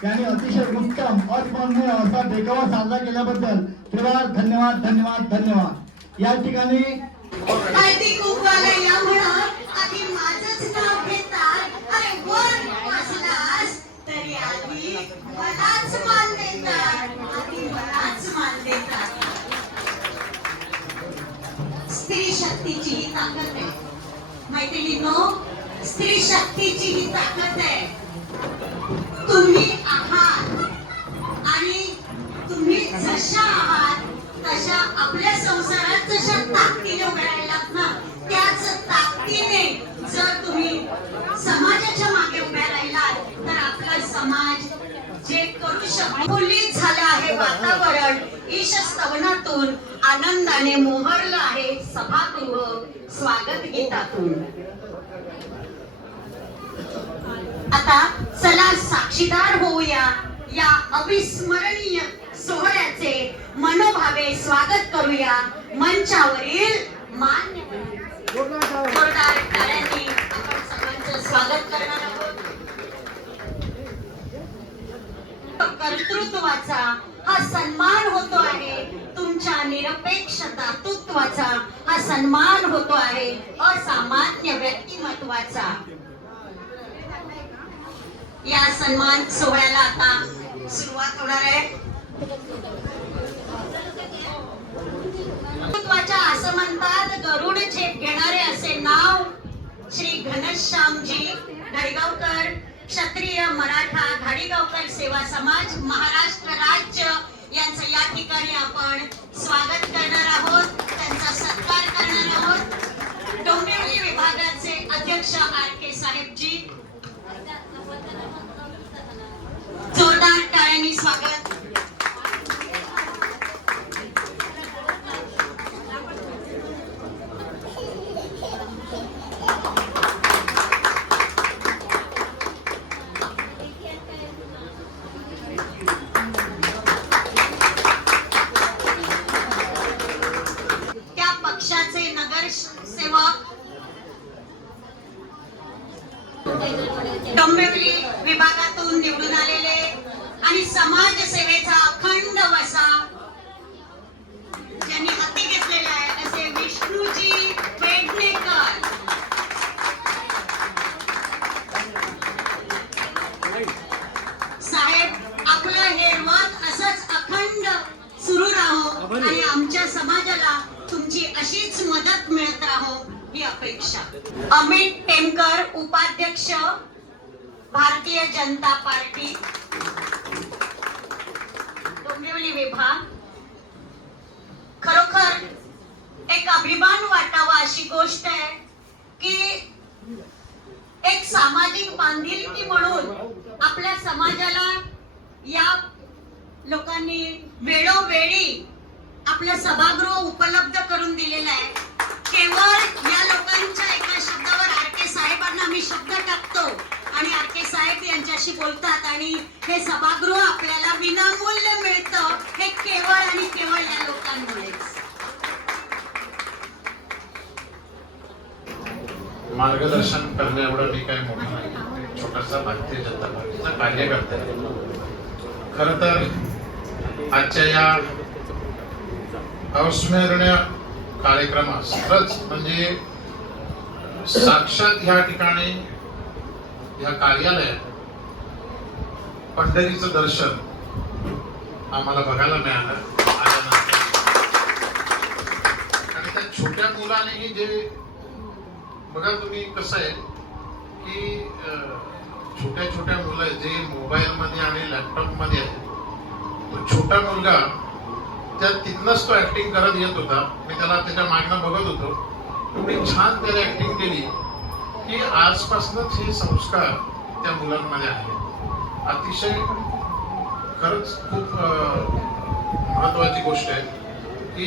त्यांनी अतिशय उत्तम अस्मरणीय असा देखावा साजरा केल्याबद्दल धन्यवाद धन्यवाद धन्यवाद धन्यवाद. या ठिकाणी हळदी कुंकवाला या म्हणून आधी माझंच नाव घेतात आणि वर वाचलास तरी आधी मलाच मान देतात, आधी मलाच मान देतात. स्त्री शक्तीची ही ताकद आहे. मैत्रिणींनो, स्त्री शक्तीची ही ताकद आहे. तुम्ही आहात आणि तुम्ही जशा आहात तशा आपल्या संसारात जशा ताकदीने उभ्या राहिलात ना, त्याच ताकदीने जर तुम्ही समाजाच्या मागे उभ्या राहिलात तर आपला समाज जे करू शकतो. फुल्लित झालं आहे वातावरण. ईश स्तवनातून आनंदाने मोहरलं आहे सभागृह स्वागत गीतातून. आता चला साक्षीदार होऊया या अविस्मरणीय सोहळ्याचे. मनोभावे स्वागत करूया मंचावरील जोरदार टाळ्यांनी आपण सर्वांचं स्वागत करणार आहोत. कर्तृत्वाचा हा सन्मान होतो आहे. तुमच्या निरपेक्ष दातृत्वाचा हा सन्मान होतो आहे. असामान्य व्यक्तिमत्वाचा. या सन्मान सोहळ्याला आता सुरुवात होणार आहे. कर्तृत्वाच्या असं म्हणतात गरुड झेप घेणारे असे नाव श्री घनश्यामजी घाडीगावकर, क्षत्रिय मराठा घाडीगावकर सेवा समाज महाराष्ट्र राज्य यांचं या ठिकाणी आपण स्वागत करणार आहोत. त्यांचा सत्कार करणार आहोत. डोंबिवली विभागाचे अध्यक्ष RK साहेबजी, जोरदार टाळ्यांनी स्वागत. त्या पक्षाचे नगरसेवक डोंबिवली विभागातून निवडून आलेले आणि समाजसेवेचा अखंड वसा ज्यांनी हाती घेतलेला आहे असे विष्णूजी पेडणेकर. साहेब, आपलं हे व्रत असंच अखंड सुरू राहो आणि आमच्या समाजाला तुमची अशीच मदत मिळत राहो ही अपेक्षा. अमित टेमकर, उपाध्यक्ष भारतीय जनता पार्टी डोंबिवली विभाग. खरोखर एक अभिमान वाटावा अशी गोष्ट आहे की एक सामाजिक बांधिलकी म्हणून आपल्या समाजाला या लोकांनी वेळोवेळी आपलं सभागृह उपलब्ध करून दिलेलं आहे. केवळ या लोकांच्या एका शब्दावर RK साहेबांना आम्ही शब्द टाकतो आणि RK साहेब यांच्याशी बोलतात आणि हे सभागृह आपल्याला विनामूल्य मिळतं. हे केवळ आणि केवळ या लोकांमुळेच. मार्गदर्शन करणे एवढं मी काही मोठं नाही. छोटासा भारतीय जनता पार्टीचा कार्यकर्ता आहे. खरं तर आजच्या या अविस्मरणीय कार्यक्रमास खरंच म्हणजे साक्षात ह्या ठिकाणी या कार्यालयात पंढरीचं दर्शन आम्हाला बघायला मिळालं. आणि त्या छोट्या मुलानेही जे बघा तुम्ही कसं आहे की छोट्या छोट्या मुलं जे मोबाईल मध्ये आणि लॅपटॉप मध्ये आहे, तो छोटा मुलगा त्या तिथनच तो ऍक्टिंग करत येत होता. मी त्याला त्याच्या मागणं बघत होतो. एवढी छान त्याने ऍक्टिंग केली की आजपासूनच हे संस्कार त्या मुलांमध्ये आहे. अतिशय खरंच खूप महत्वाची गोष्ट आहे की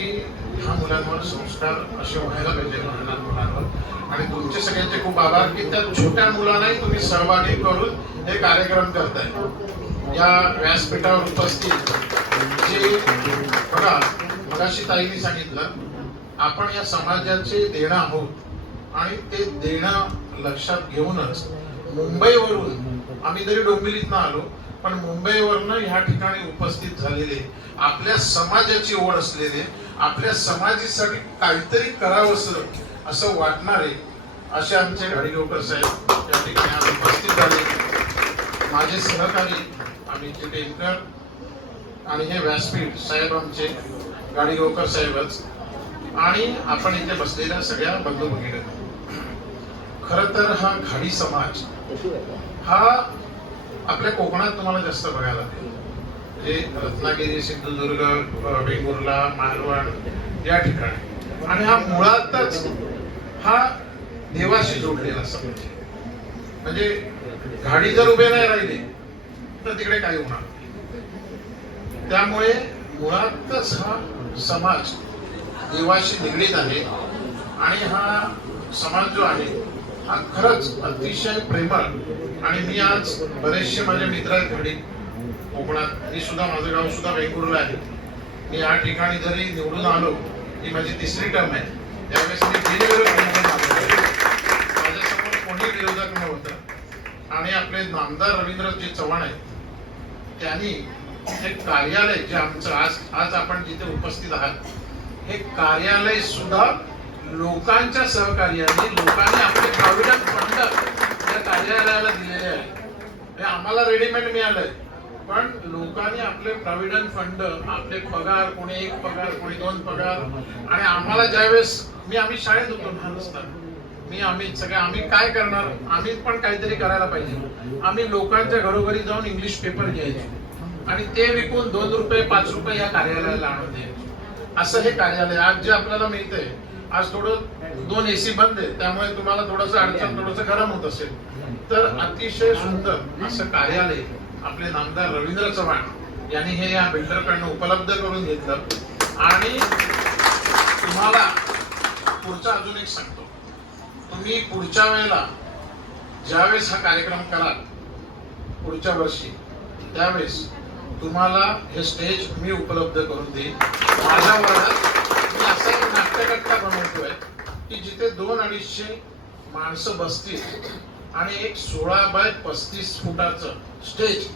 ह्या मुलांवर संस्कार असे व्हायला पाहिजे लहान मुलांवर. आणि तुमचे सगळ्यांचे खूप आभार की त्या छोट्या मुलांनाही तुम्ही सहभागी करून हे कार्यक्रम करताय. या व्यासपीठावर उपस्थित जे बघा मगाशी ताईंनी सांगितलं आपण या समाजाचे देणं आहोत आणि ते देणं लक्षात घेऊनच मुंबईवरून आम्ही जरी डोंबिवलीत आलो पण मुंबईवरनं ह्या ठिकाणी उपस्थित झालेले आपल्या समाजाची ओढ असलेले आपल्या समाजासाठी काहीतरी करावंसं असं वाटणारे असे आमचे घाडीगावकर साहेब या ठिकाणी आज उपस्थित झाले. माझे सहकारी अमित टेमकर आणि हे व्यासपीठ साहेब आमचे घाडीगावकर साहेबच आणि आपण इथे बसलेल्या सगळ्या बंधू भगिनी. खरं तर हा घाडी समाज हा आपल्या कोकणात तुम्हाला जास्त बघायला मिळेल. जे रत्नागिरी, सिंधुदुर्ग, वेंगुर्ला, मालवण या ठिकाणी, आणि हा मुळातच हा देवाशी जोडलेला समाज. म्हणजे घाडी जर उभे नाही राहिले तर तिकडे काही होणार नाही. त्यामुळे मुळातच हा समाज देवाशी निगडीत आहे. आणि हा समाज जो आहे हा खरंच अतिशय प्रेमळ. आणि मी आज बरेचसे माझे मित्र आहेत घाडी कोकणात. मी सुद्धा, माझं गाव सुद्धा वेंगुर्ला आहे. मी या ठिकाणी जरी निवडून आलो, ही माझी 3री टर्म आहे, त्यावेळेस मी बिनविरोध निवडून आलो. माझ्यासमोर कोणी विरोधक नव्हतं. आणि आपले नामदार रवींद्रजी चव्हाण आहेत, त्यांनी हे कार्यालय जे आमचं आज आपण जिथे उपस्थित आहात, हे कार्यालय सुद्धा लोकांच्या सहकार्याने, लोकांनी आपले प्रॉव्हिडंट फंड या कार्यालयाला दिलेले आहे. आम्हाला रेडीमेड मिळालंय, पण लोकांनी आपले प्रॉव्हिडंट फंड, आपले पगार, कोणी 1 पगार, कोणी 2 पगार. आणि आम्हाला ज्यावेळेस आम्ही शाळेत होतो लहान असताना, आम्ही काय करणार, आम्ही पण काहीतरी करायला पाहिजे. आम्ही लोकांच्या घरोघरी जाऊन इंग्लिश पेपर घ्यायचो आणि ते विकून 2 रुपये 5 रुपये या कार्यालयाला आणून द्यायचो. असं हे कार्यालय आज जे आपल्याला मिळतंय. आज थोडं 2 AC बंद आहे, त्यामुळे तुम्हाला थोडंसं अडचण, थोडंसं गरम होत असेल, तर अतिशय सुंदर असं कार्यालय आपले नामदार रवींद्र चव्हाण यांनी हे या बिल्डरकडनं उपलब्ध करून घेतलं. आणि तुम्हाला पुढचा अजून एक सांगतो, तुम्ही पुढच्या वेळेला ज्यावेळेस हा कार्यक्रम कराल पुढच्या वर्षी, त्यावेळेस तुम्हाला हे स्टेज मी उपलब्ध करून देईन. माझ्या वर्गात मी असा एक नाट्यकट्टा बनवतोय की जिथे 200-250 माणसं बसतील आणि एक 16 बाय 35 फुटाचं स्टेज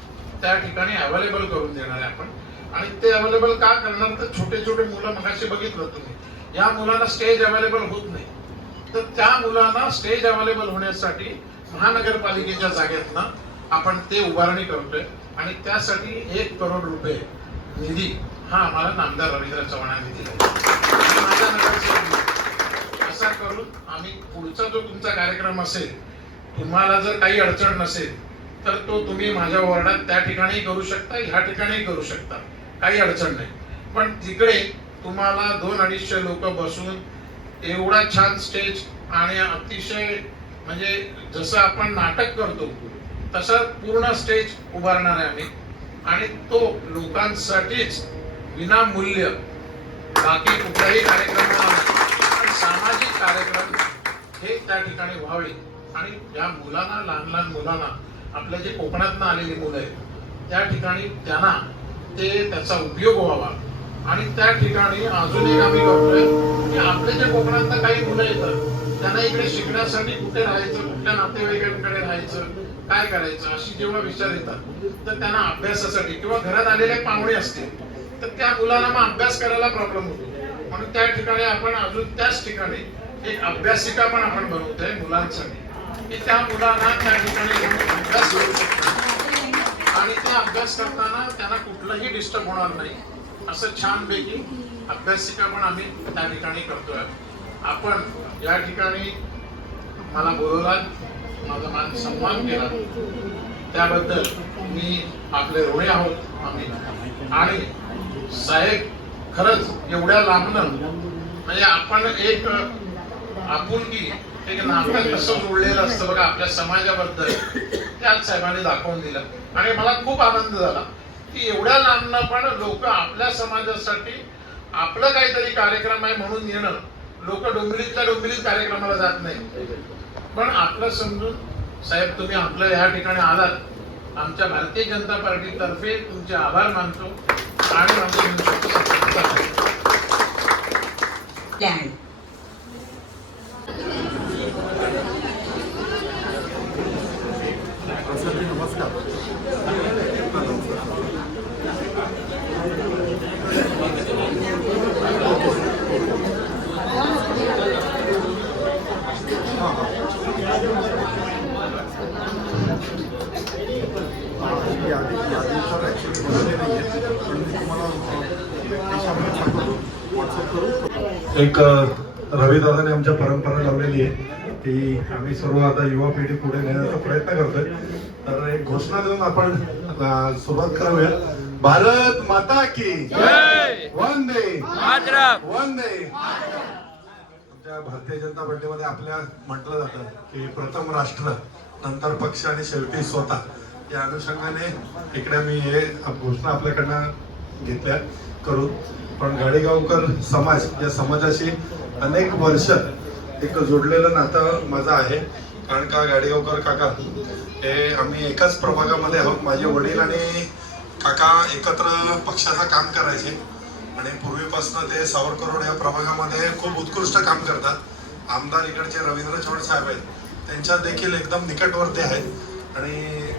त्या ठिकाणी अवेलेबल करून देणार आहे आपण. आणि ते अवेलेबल का करणार, तर छोटे छोटे मुलं, मगाशी बघितलं तुम्ही, या मुलांना स्टेज अवेलेबल होत नाही, तर त्या मुलांना स्टेज अवेलेबल होण्यासाठी महानगरपालिकेच्या जागेतनं आपण ते उभारणी करतोय. आणि त्यासाठी 1 करोड रुपये निधी हा आम्हाला नामदार रवींद्र चव्हाणांनी दिला. माझ्या नगरसेवक असा करून आम्ही पुढचा जो तुमचा कार्यक्रम असेल, तुम्हाला जर काही अडचण नसेल तर तो तुम्ही माझ्या वॉर्डात त्या ठिकाणी करू शकता, ह्या ठिकाणी करू शकता, काही अडचण नाही. पण तिकडे तुम्हाला 200-250 लोक बसून एवढा छान स्टेज आणि अतिशय, म्हणजे जसं आपण नाटक करतो तसं पूर्ण स्टेज उभारणार आहे आम्ही. आणि तो लोकांसाठीच विनामूल्य, बाकी कुठल्याही कार्यक्रमाला, सामाजिक कार्यक्रम हे त्या ठिकाणी व्हावे. आणि या मुलांना, लहान लहान मुलांना, आपल्या जे कोकणातनं आलेली मुलं आहेत त्या ठिकाणी त्यांना त्याचा उपयोग व्हावा. आणि त्या ठिकाणी अजून एक आम्ही करतोय की आपले जे कोकणातनं काही मुलं येतात त्यांना इकडे शिकण्यासाठी कुठे राहायचं, कुठल्या नातेवाईकांकडे राहायचं, काय करायचं, अशी जेव्हा विचार येतात तर त्यांना अभ्यासासाठी, किंवा घरात आलेले पाहुणे असतील तर त्या मुलांना मग अभ्यास करायला प्रॉब्लेम होतो. म्हणून त्या ठिकाणी आपण अजून त्याच ठिकाणी एक अभ्यासिका पण आपण बनवतोय मुलांसाठी, की त्या मुलांना त्या ठिकाणी अभ्यास करू शकतात आणि त्या अभ्यास करताना त्यांना कुठलंही डिस्टर्ब होणार नाही, असं छानपैकी अभ्यासिका पण आम्ही त्या ठिकाणी करतोय. आपण या ठिकाणी मला बोलवलात, माझा मान सन्मान केला, त्याबद्दल मी आपले ऋणी आहोत आम्ही. आणि साहेब, खरंच एवढ्या लांबनं, म्हणजे आपण एक आपुलकी, एक नाटक कसं जोडलेलं असतं बघा आपल्या समाजाबद्दल, त्याच साहेबांनी दाखवून दिलं. आणि मला खूप आनंद झाला की एवढ्या लांबनं पण लोक आपल्या समाजासाठी आपलं काहीतरी कार्यक्रम आहे म्हणून येणं. लोक डोंबिवलीतल्या डोंबिवलीत कार्यक्रमाला जात नाही, पण आपलं समजून साहेब तुम्ही आपल्या या ठिकाणी आलात, आमच्या भारतीय जनता पार्टी तर्फे तुमचे आभार मानतो. आणि यादीनुसार ॲक्च्युली बनवले नाही आहेत, पण मी तुम्हाला देशामध्ये पाठवतो व्हॉट्सअप एक रविदादाने आमच्या परंपरा लावलेली आहे की आम्ही सर्व आता युवा पिढी पुढे नेण्याचा प्रयत्न करतोय. तर एक घोषणा देऊन आपण सुरुवात करूया. भारत माता की वंदे वंदे. आमच्या भारतीय जनता पार्टीमध्ये आपल्या म्हटलं जातं की प्रथम राष्ट्र, नंतर पक्ष आणि शेवटी स्वतः. या अनुषंगाने इकडे मी हे घोषणा आपल्याकडनं घेतल्या करून. पण गाडेगावकर समाज या समाजाशी अनेक वर्ष एक जोडलेलं नातं माझं आहे. कारण का गाडेगावकर काका हे आम्ही एकाच प्रभागामध्ये आहोत. माझे वडील आणि काका एकत्र पक्षाचं काम करायचे आणि पूर्वीपासून ते सावरकर रोड या प्रभागामध्ये खूप उत्कृष्ट काम करतात. आमदार इकडचे रवींद्र चव्हाण साहेब आहेत, त्यांच्या देखील एकदम निकटवर्ती आहेत. आणि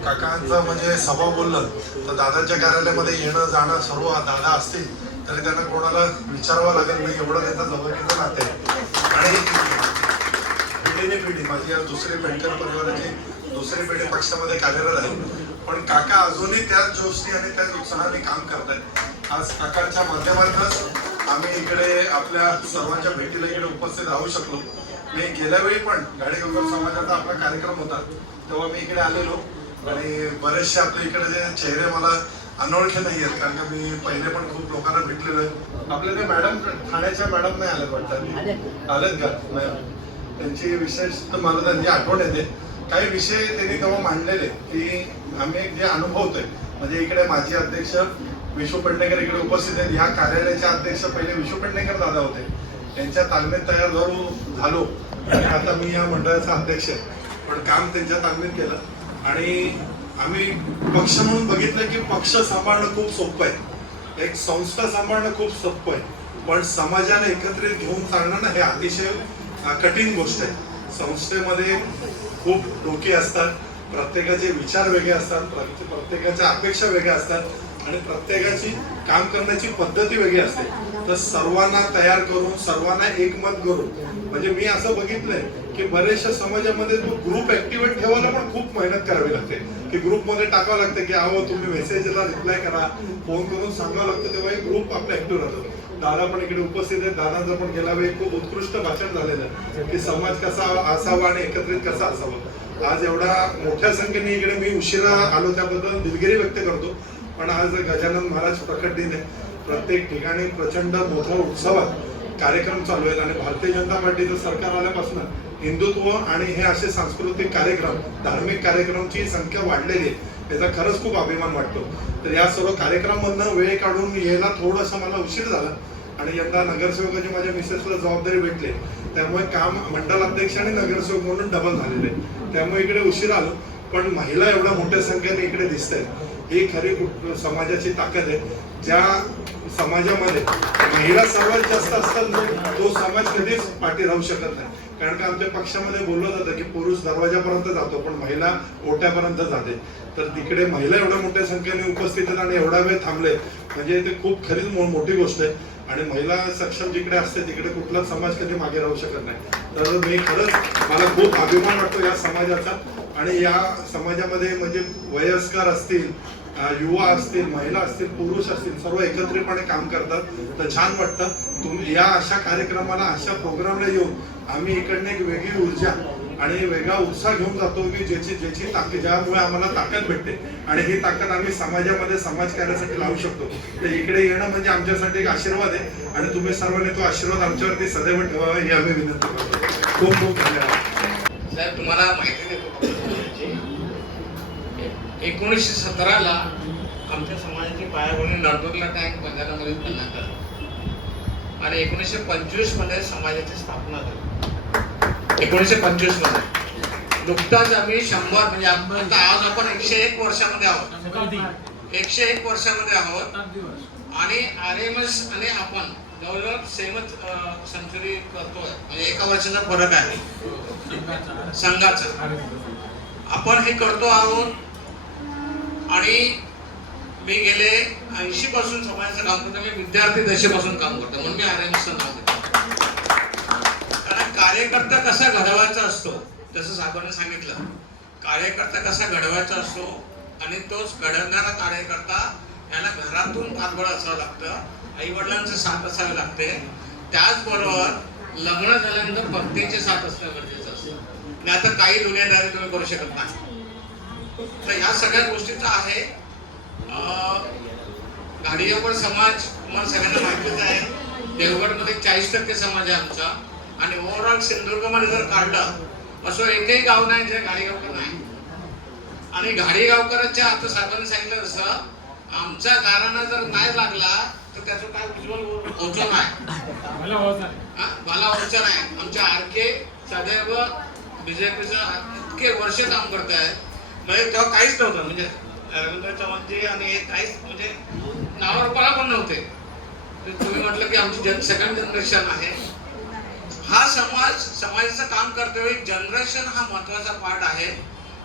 काकांचं म्हणजे सभा बोललं तर दादाच्या कार्यालयामध्ये येणं जाणं सर्व दादा असतील तरी त्यांना कोणाला विचारावं लागेल नाही, एवढं त्यांचं जवळकीचं नाते आहे. आणि पिढीने पिढी माझी या दुसरी पेंटर परिवाराची दुसरी पिढी पक्षामध्ये कार्यरत आहे. पण काका अजूनही त्याच जोशनी आणि त्याच उत्साहाने काम करतायत. आज काकांच्या माध्यमातूनच आम्ही इकडे आपल्या सर्वांच्या भेटीला इकडे उपस्थित राहू शकलो. मी गेल्या वेळी पण गाडेगावकर समाजाचा आपला कार्यक्रम होता तेव्हा मी इकडे आलेलो आणि बरेचसे आपल्या इकडे जे चेहरे मला अनोळखे नाही आहेत, कारण का मी पहिले पण खूप लोकांना भेटलेलो आहे. आपल्या ते मॅडम ठाण्याच्या मॅडम नाही आल्यात वाटतं, आलेत का? त्यांची विशेष मला त्यांची आठवण येते. काही विषय त्यांनी तेव्हा मांडलेले की आम्ही जे अनुभवतोय, म्हणजे इकडे माजी अध्यक्ष विशू पेडणेकर इकडे उपस्थित आहेत. या कार्यालयाचे अध्यक्ष पहिले विशू पेडणेकर दादा होते, त्यांच्या तालमीत तयार झालो आणि आता मी या मंडळाचा अध्यक्ष आहे. पण काम त्यांच्या तालमीत केलं आणि आम्ही पक्ष म्हणून बघितलं की पक्ष सांभाळणं खूप सोपं आहे, एक संस्था सांभाळणं खूप सोपं आहे. पण समाजाला एकत्रित घेऊन चालणं ना हे अतिशय कठीण गोष्ट आहे. संस्थेमध्ये खूप डोके असतात, प्रत्येकाचे विचार वेगळे असतात, प्रत्येकाच्या अपेक्षा वेगळ्या असतात आणि प्रत्येकाची काम करण्याची पद्धती वेगळी असते. तर सर्वांना तयार करून सर्वांना एकमत करून, म्हणजे मी असं बघितलंय की बऱ्याचशा समाजामध्ये तो ग्रुप ऍक्टिव्हेट ठेवायला पण खूप मेहनत करावी लागते. की ग्रुपमध्ये टाकावं लागतं की अहो तुम्ही मेसेजला रिप्लाय करा, फोन करून सांगावं लागतं, तेव्हा एक ग्रुप आपला ऍक्टिव्ह राहतो. दादा पण इकडे उपस्थित आहेत. दादांचं पण गेल्या वेळी खूप उत्कृष्ट भाषण झालेलं आहे की समाज कसा असावा आणि एकत्रित कसा असावा. आज एवढ्या मोठ्या संख्येने इकडे मी उशिरा आलो त्याबद्दल दिलगिरी व्यक्त करतो. पण आज गजानन महाराज प्रकट दिन आहे. प्रत्येक ठिकाणी प्रचंड मोठ्या उत्सवात कार्यक्रम चालू आहेत आणि भारतीय जनता पार्टीचं सरकार आल्यापासून हिंदुत्व आणि हे असे सांस्कृतिक कार्यक्रम, धार्मिक कार्यक्रमची संख्या वाढलेली आहे. त्याचा खरंच खूप अभिमान वाटतो. तर या सर्व कार्यक्रमांमधनं वेळ काढून यायला थोडंसं मला उशीर झाला आणि यंदा नगरसेवकाची माझ्या मिसेसला जबाबदारी भेटली, त्यामुळे काम मंडल अध्यक्ष आणि नगरसेवक म्हणून डबल झालेले आहे. त्यामुळे इकडे उशीर आलो. पण महिला एवढ्या मोठ्या संख्येने इकडे दिसत आहेत, ही खरी समाजाची ताकद आहे. ज्या समाजामध्ये महिला सर्वात जास्त असतात तो समाज कधीच पाठी राहू शकत नाही. कारण का आमच्या पक्षामध्ये बोललं जातं की पुरुष दरवाजापर्यंत जातो पण महिला ओट्यापर्यंत जाते. तर तिकडे महिला एवढ्या मोठ्या संख्येने उपस्थित आहेत आणि एवढा वेळ थांबले म्हणजे ते खूप खरीच मोठी गोष्ट आहे. आणि महिला सक्षम जिकडे असते तिकडे कुठलाच समाज कधी मागे राहू शकत नाही. तर मी खरंच मला खूप अभिमान वाटतो या समाजाचा. आणि या समाजामध्ये म्हणजे वयस्कर असतील, युवा असतील, महिला असतील, पुरुष असतील, सर्व एकत्रितपणे काम करतात. तर छान वाटतं. तुम्ही या अशा कार्यक्रमाला, अशा प्रोग्रामला येऊन आम्ही इकडनं एक वेगळी ऊर्जा आणि वेगळा उत्साह घेऊन जातो की ज्याची ताकद, ज्यामुळे आम्हाला ताकद भेटते आणि ही ताकद आम्ही समाजामध्ये समाज कार्यासाठी लावू शकतो. तर इकडे येणं म्हणजे आमच्यासाठी एक आशीर्वाद आहे आणि तुम्ही सर्वांनी तो आशीर्वाद आमच्यावरती सदैव ठेवावा ही आम्ही विनंती करतो. खूप खूप धन्यवाद. साहेब तुम्हाला माहिती देतो, 1917ला आमच्या समाजाची पायाभरणी नळदुर्गला टँक मैदानामध्ये करण्यात आली आणि 1925 मध्ये समाजाची स्थापना झाली. 1925 मध्ये नुकताच आम्ही 100 म्हणजे आता आज आपण 101 वर्षामध्ये आहोत. 101 वर्षामध्ये आहोत आणि RMS आणि आपण जवळजवळ सेमच सेंचुरी करतोय. म्हणजे एका वर्षाचा फरक आहे संघाचा. आपण हे करतो आहोत आणि मी गेले 80 पासून समाजाचं काम करतो. मी विद्यार्थी दशेपासून काम करतो म्हणून मी RMSचं नाव देतो. कारण कार्यकर्ता कसा घडवायचा असतो, जसं साहेबांनी सांगितलं, कार्यकर्ता कसा घडवायचा असतो आणि तोच घडवणारा कार्यकर्ता याला घरातून पाठबळ असावं लागतं, आई वडिलांचं साथ असावे लागते, त्याचबरोबर लग्न झाल्यानंतर पत्नीचे साथ असणं गरजेचं असतं. नाही तर काही दुनियादारी तुम्ही करू शकत नाही. तर ह्या सगळ्या गोष्टीचं आहे. घाडियावळ समाज तुम्हाला सगळ्यांना माहितीच आहे. देवगडमध्ये 40% समाज आहे आमचा. आणि ओव्हरऑल सिंधुदुर्गमध्ये जर काढलं असं एकही गाव नाही जे घाडीगावकर नाही. आणि घाडीगावकरांच्या आता साहेबांनी सांगितलं तसं आमचा गाराणा जर नाही लागला तर त्याचं काय उज्ज्वल होतं नाही, मला व्हायचं नाही. आमच्या आरके सदैव बीजेपीचं इतके वर्ष काम करत आहेत. म्हणजे तेव्हा काहीच नव्हतं, म्हणजे रवींद्र चव्हाणजी आणि हे काहीच म्हणजे नावारूपाला पण नव्हते. तुम्ही म्हटलं की आमची सेकंड जनरेशन आहे. हा समाजाचं काम करतोय. जनरेशन हा महत्वाचा पार्ट आहे.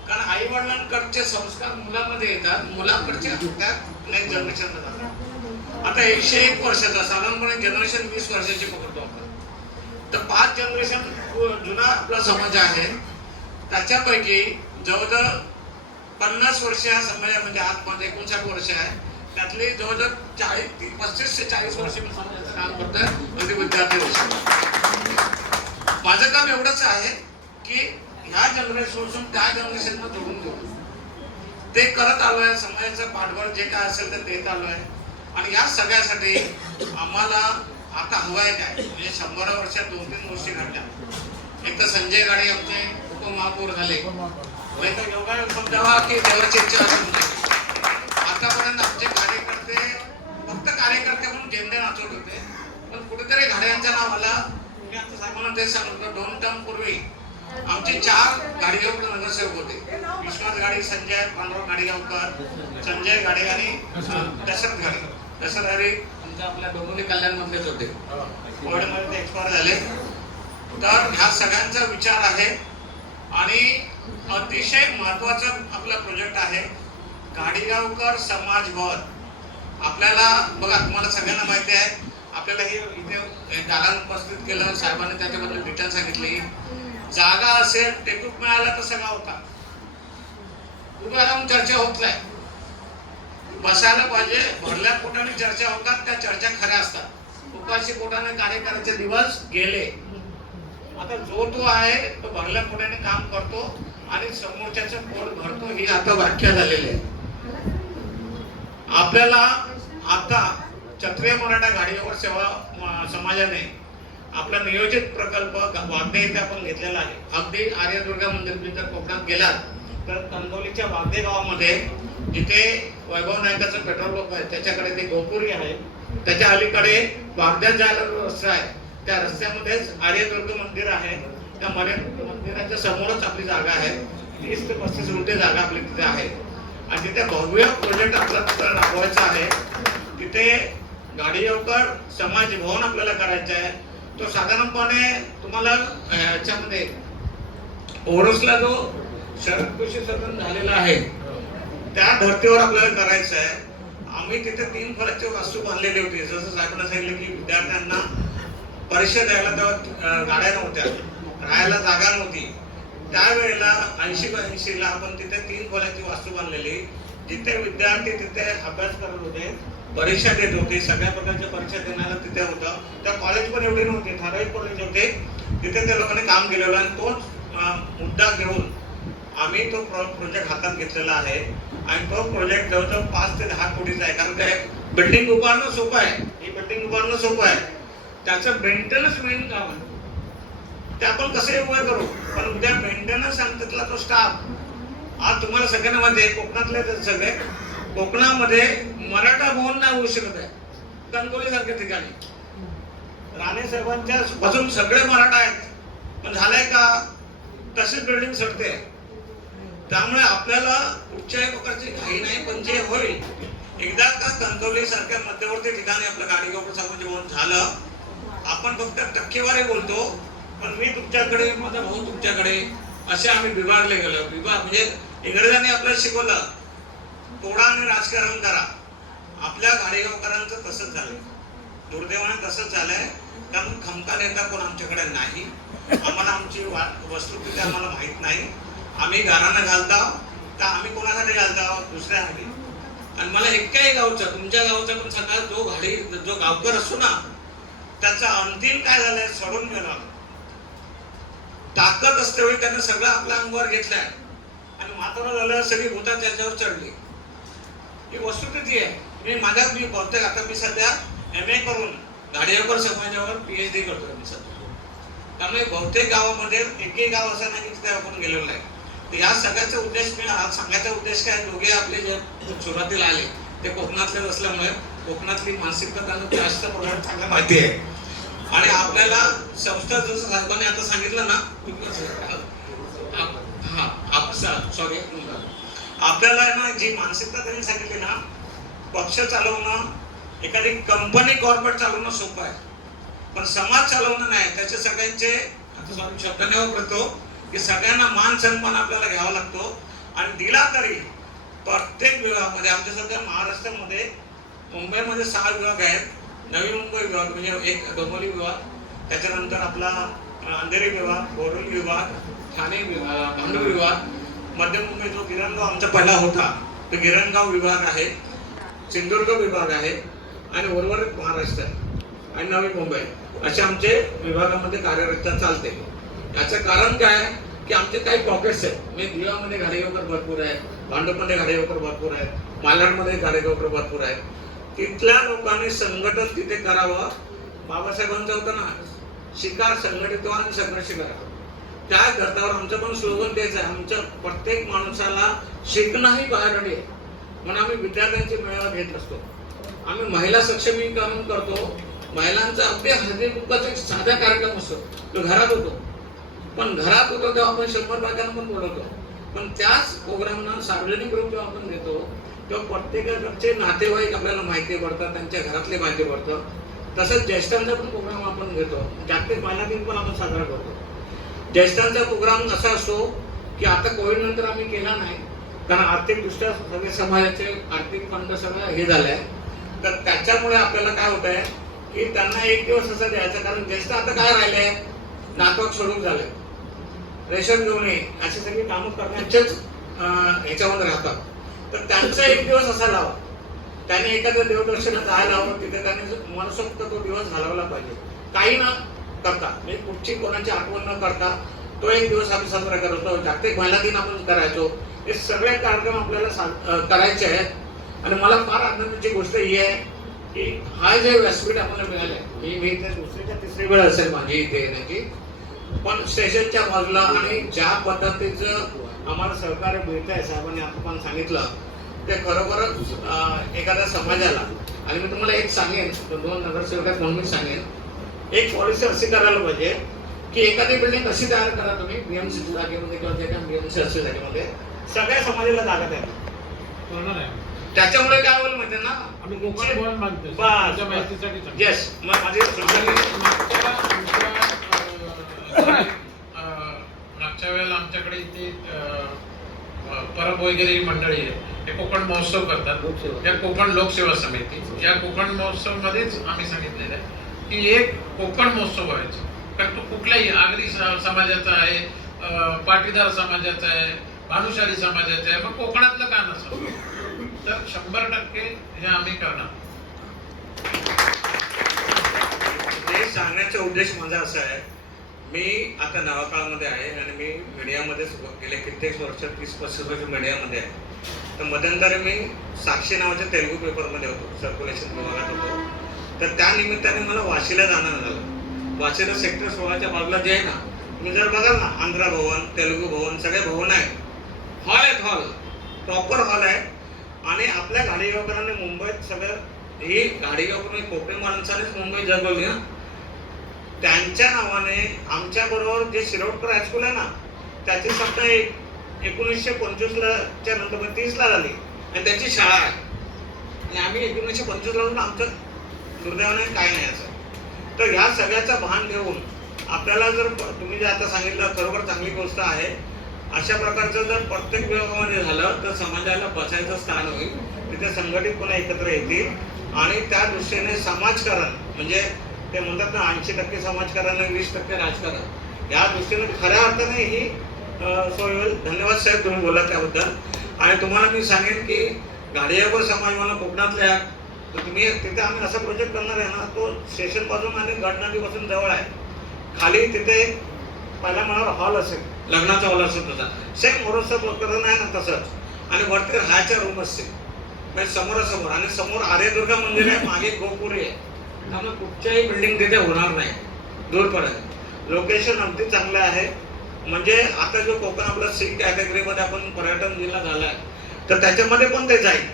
कारण आई वडिलांकडचे संस्कार मुलामध्ये येतात, मुलांकडचे नेक्स्ट जनरेशनला जातात. आता 101 वर्षाचा साधारणपणे जनरेशन 20 वर्षाची पकडतो आपण. तर 5 जनरेशन जुना आपला समाज आहे. त्याच्यापैकी जवळजवळ 50 वर्ष हा समाज म्हणजे आज माझं 59 वर्ष आहे. त्यातली जवळजवळ 35 ते 40 वर्ष मी समाजाचं काम करतोय. अगदी विद्यार्थी वर्ष माझं काम एवढंच आहे की ह्या जनरेशन त्या जनरेशनला जोडून देऊ. ते करत आलोय. समाजाचं पाठबळ जे काय असेल ते देत आलोय. आणि या सगळ्यासाठी आम्हाला आता हवंय काय, म्हणजे 100 वर्षात 2-3 गोष्टी घडल्या. एक तर संजय गाडे आमचे उपमहापौर झाले. तर एवढा समजावा की देवाची इच्छा असून नाही. आतापर्यंत आमचे कार्यकर्ते फक्त कार्यकर्ते म्हणून झेंडे नाचवत होते. पण कुठेतरी घाड्यांच्या नावाला मी आता साहेबांना तेच सांगितलं. 2 टर्म पूर्वी आमचे 4 गाडीगावकर नगरसेवक होते. विश्वास गाडी, संजय पांडुरंग गाडीगावकर, संजय गाडे आणि दशरथ गाडे. दशरथ गाडे आमच्या आपल्या डोंबिवली कल्याणमधलेच होते. कोविडमध्ये ते एक्सपायर झाले. तर ह्या सगळ्यांचा विचार आहे. आणि अतिशय महत्वाचा आपला प्रोजेक्ट आहे गाडीगावकर समाज भवन. आपल्याला बघा, तुम्हाला सगळ्यांना माहिती आहे, आपल्याला हे इथे दालन उपस्थित केलं. साहेबांनी त्याच्याबद्दल डिटेल सांगितली. जागा असेल टेकूक मिळाला तर सगळा होता. उभ्या राहून चर्चा होत नाही. बसायला पाहिजे. भरल्या पोटाने चर्चा होतात. त्या चर्चा खऱ्या असतात. उपाशी पोटाने कार्यकाराचे दिवस गेले. आता जो तो आहे तो भरल्या पोटाने काम करतो आणि समोरच्याचं पोट भरतो. ही आता व्याख्या झालेली आहे. आपल्याला आता क्षत्रिय मराठा गाडीगावकर सेवा समाजाने आपला नियोजित प्रकल्प वागदे इथे आपण घेतलेला आहे. अगदी आर्यदुर्गा मंदिर जर कोकणात गेलात तर कंदोलीच्या वागदे गावामध्ये जिथे वैभव नायकाचं पेट्रोल पंप आहे त्याच्याकडे ते गोपुरी आहे. त्याच्या अलीकडे वागद्यात जायला रस्ता आहे. त्या रस्त्यामध्येच आर्यदुर्ग मंदिर आहे. त्या मंदिराच्या समोरच आपली जागा आहे. 30 ते 35 गुंठे जागा आपली तिथे आहे. आणि तिथे भव्य प्रोजेक्ट आपल्याला राबवायचा आहे. तिथे गाडीगावकर समाज भवन आपल्याला करायचं आहे. तो साधारणपणे तुम्हाला याच्यामध्ये ओरोसला जो शरद कृषी सदन झालेला आहे त्या धर्तीवर आपल्याला करायचं आहे. आम्ही तिथे 3 खोल्याची वास्तू बांधलेली होती. जसं साहेबांना सांगितलं की विद्यार्थ्यांना परीक्षा द्यायला तेव्हा गाड्या नव्हत्या, राहायला जागा नव्हती. त्यावेळेला 80-82 आपण तिथे 3 खोल्याची वास्तू बांधलेली. जिथे विद्यार्थी तिथे अभ्यास करत होते, परीक्षा देत होते. सगळ्या प्रकारच्या परीक्षा देण्याला तिथे होतं. त्या कॉलेज पण एवढे नव्हते, ठराविक कॉलेज होते. तिथे त्या लोकांनी काम केलेलं. आणि तोच मुद्दा घेऊन आम्ही तो प्रोजेक्ट हातात घेतलेला आहे. आणि तो प्रोजेक्ट जवळजवळ 5 ते 10 कोटीचा आहे. कारण काय, बिल्डिंग उभारणं सोपं आहे. ही बिल्डिंग उभारणं सोपं आहे. त्याचं मेंटेनन्स मेन काम आहे. ते आपण कसं उभं करू, पण उद्या मेंटेनन्स आणि त्यातला तो स्टाफ. आज तुम्हाला सगळ्यांना माहिती आहे कोकणातले सगळे, कोकणामध्ये मराठा भवन नाही होऊ शकत आहे. कणकवली सारख्या ठिकाणी राणे साहेबांच्या पासून सगळे मराठा आहेत. पण झालंय का, तशीच बिल्डिंग सडते. त्यामुळे आपल्याला कुठच्याही प्रकारची घाई नाही. पण जे होईल, एकदा का कणकवली सारख्या मध्यवर्ती ठिकाणी आपलं गाडीगावकर समाज भवन झालं, आपण फक्त टक्केवारी बोलतो. पण मी तुमच्याकडे, माझा भाऊ तुमच्याकडे, असे आम्ही विभागले गेलो. विभाग म्हणजे इंग्रजांनी आपल्याला शिकवलं तोडा आणि राजकारण करा. आपल्या गाडीगावकरांचं तसंच झालंय. दुर्दैवाने तसंच झालंय. कारण खमका नेता कोण आमच्याकडे नाही. आम्हाला आमची वस्तुस्थिती आम्हाला माहित नाही. आम्ही घरानं घालतो तर आम्ही कोणासाठी घालतो, दुसऱ्यासाठी. आणि मला एकाही गावचा, तुमच्या गावचा पण सगळा जो गावकर असतो ना, त्याचं अंतिम काय झालंय, सोडून गेला. ताकद असते वेळी त्याने सगळं आपल्या अंगावर घेतलंय आणि मात्र झालं सगळी भूता त्याच्यावर चढली. ही वस्तुस्थिती आहे. मी बहुतेक आता मी सध्या MA करून गाडीवर समाजावर PhD करतोय मी सध्या. त्यामुळे बहुतेक गावामध्ये एकही गाव असं नाही की तिथे आपण गेलेलो नाही. तर या सगळ्याचा उद्देश मी आज सांगायचा उद्देश काय, दोघे आपले जे सुरुवातीला आले ते कोकणातले असल्यामुळे कोकणातली मानसिकता त्यांना जास्त प्रमाणात चांगलं माहिती आहे. आणि आपल्याला संस्था जसं साहेबांनी आता सांगितलं ना, सॉरी, आपल्याला ना जी मानसिकता त्यांनी सांगितली ना, पक्ष चालवणं, एखादी कंपनी कॉर्पोरेट चालवणं सोपं आहे, पण समाज चालवणं नाही. त्याचे सगळ्यांचे शब्दाने वापरतो की सगळ्यांना मान सन्मान आपल्याला घ्यावा लागतो. आणि दिला तरी प्रत्येक विभागामध्ये, आमच्या सध्या महाराष्ट्रामध्ये मुंबईमध्ये 6 विभाग आहेत. नवी मुंबई विभाग म्हणजे एक डोंबिवली विभाग, त्याच्यानंतर आपला अंधेरी विभाग, बोरिवली विभाग, ठाणे भांडूप विभाग, मध्य मुंबई जो गिरणगाव आमचा पहिला होता तो गिरणगाव विभाग आहे, सिंधुदुर्ग विभाग आहे आणि उर्वरित महाराष्ट्र आणि नवी मुंबई असे आमचे विभागामध्ये कार्यरत चालते. याचं कारण काय की आमचे काही पॉकेट्स आहेत. म्हणजे दिवामध्ये गाडीवकर भरपूर आहे, भांडूपमध्ये गाडीवकर भरपूर आहे, मालाडमध्ये गाडीवकर भरपूर आहे. तिथल्या लोकांनी संघटन तिथे करावं. बाबासाहेबांचं होतं ना, शिकार संघटित व्हा आणि संघर्ष करा. त्या करतावर आमचं पण स्लोगन तेच आहे. आमच्या प्रत्येक माणसाला शिकणंही बाहेरडी आहे म्हणून आम्ही विद्यार्थ्यांचे मेळावा घेत असतो. आम्ही महिला सक्षमीकरण करतो. महिलांचा अगदी हळदी कुंकवाचा एक साधा कार्यक्रम असतो, तो घरात होतो. पण घरात होतो तेव्हा आपण 100 बायकांना पण बोलवतो. पण त्याच प्रोग्रामना सार्वजनिक रूप जेव्हा आपण देतो तेव्हा प्रत्येकाचे नातेवाईक आपल्याला माहिती पडतात, त्यांच्या घरातले माहिती पडतं. तसंच ज्येष्ठांचा पण प्रोग्राम आपण घेतो. जागतिक महिला दिन पण आपण साजरा करतो. ज्येष्ठांचा प्रोग्राम असा असतो की आता कोविड नंतर आम्ही केला नाही, कारण आर्थिकदृष्ट्या सगळे समाजाचे आर्थिक फंड सगळं हे झालंय. तर त्याच्यामुळे आपल्याला काय होत आहे की त्यांना एक दिवस असं द्यायचं, कारण ज्येष्ठ आता काय राहिले, नातवक सोडून झाले, रेशन घेऊन ये अशी सगळी कामं करण्याचेच ह्याच्यावर राहतात. तर त्यांचा एक दिवस असा लावा, त्याने एखाद्या देवदर्शनात जायला हवं, तिथे त्याने मनसोक्त तो दिवस घालवला पाहिजे. काही न करता म्हणजे कुठची कोणाची आठवण न करता तो एक दिवस आम्ही साजरा करतो. जागतिक महिला दिन आपण करायचो. हे सगळे कार्यक्रम आपल्याला करायचे आहेत. आणि मला फार आनंदाची गोष्ट ही आहे की हा जे व्यासपीठ आम्हाला मिळालंय, मी इथे दुसरी का तिसरी वेळ असेल माझी इथे येण्याची, पण स्टेशनच्या बाजूला आणि ज्या पद्धतीचं आम्हाला सहकार्य मिळत आहे, साहेबांनी आता पण सांगितलं, ते खरोखरच एखाद्या समाजाला. आणि मी तुम्हाला एक सांगेन, 2 नगरसेवकात म्हणून मी सांगेन, एक पॉलिसी अशी करायला पाहिजे की एखादी बिल्डिंग अशी तयार करा तुम्ही BMC जागेमध्ये किंवा त्या BMC असल्या जागेमध्ये सगळ्या समाजाला जागा द्या. त्याच्यामुळे काय होईल माहिती ना, आम्ही कोकण भवन मानतो. येस, माझी मागच्या वेळेला आमच्याकडे इथे परब वगैरे मंडळी आहे, ते कोकण महोत्सव करतात. त्या कोकण लोकसेवा समिती, या कोकण महोत्सव मध्येच आम्ही सांगितलेलं आहे की एक कोकण महोत्सव व्हायचा. कारण तो कुठल्याही आगरी समाजाचा आहे, पाटीदार समाजाचा आहे, भानुशाली समाजाचा आहे, मग कोकणातलं का नसतं. तर 100% हे आम्ही करणार. हे सांगण्याचा उद्देश माझा असा आहे, मी आता नवाकाळमध्ये आहे आणि मी मीडियामध्ये गेले कित्येक वर्ष 30-35 वर्ष मीडियामध्ये आहे. तर मध्यंतरी मी साक्षी नावाच्या तेलुगू पेपरमध्ये होतो, सर्क्युलेशन विभागात होतो. तर त्या निमित्ताने मला वाशीला जाणं झालं. वाशीला सेक्टर 16च्या बाजूला जे आहे ना, तुम्ही जर बघाल ना, आंध्रा भवन, तेलुगू भवन, सगळे भवन आहेत, हॉल आहेत, हॉल प्रॉपर हॉल आहे. आणि आपल्या गाडी व्यापाराने मुंबईत सगळं, ही गाडी व्यापाराने कोकणी माणसानेच मुंबई जगवली ना. त्यांच्या नावाने आमच्या बरोबर जे शिरोडकर हायस्कूल आहे ना, त्याची सत्ता 1925च्या नंतर 30ला झाली आणि त्याची शाळा आहे. आणि आम्ही 1925ला जाऊन आमचं दुर्दैवाने काय नाही असं. तर ह्या सगळ्याचा भान घेऊन आपल्याला जर तुम्ही जे आता सांगितलं खरोखर चांगली गोष्ट आहे. अशा प्रकारचं जर प्रत्येक विभागामध्ये झालं तर समाजाला बसायचं स्थान होईल, तिथे संघटितपणे एकत्र येतील आणि त्या दृष्टीने समाजकारण, म्हणजे ते म्हणतात ना 80% समाजकारण आणि 20% राजकारण, या दृष्टीने खऱ्या अर्थाने ही सोय होईल. धन्यवाद साहेब तुम्ही बोला त्याबद्दल. आणि तुम्हाला मी सांगेन की गाडीयावर समाज मला कोकणातल्या तर तुम्ही तिथे आम्ही असा प्रोजेक्ट करणार आहे ना, तो स्टेशन पासून आणि गडनदीपासून जवळ आहे. खाली तिथे एक पहिल्या माळावर हॉल असेल, लग्नाचा हॉल असेल तसा सेम मोरोचा प्रकरण आहे ना तसंच, आणि वरती राहायच्या रूम असतील म्हणजे समोरासमोर, आणि समोर आर्यदुर्गा मंदिर आहे, मागे गोपुरी आहे. त्यामुळे कुठच्याही बिल्डिंग तिथे होणार नाही दूरपर्यंत. लोकेशन अगदी चांगलं आहे. म्हणजे आता जो कोकण आपला सी कॅटेगरीमध्ये आपण पर्यटन जिल्हा झाला आहे तर त्याच्यामध्ये पण ते जाईल.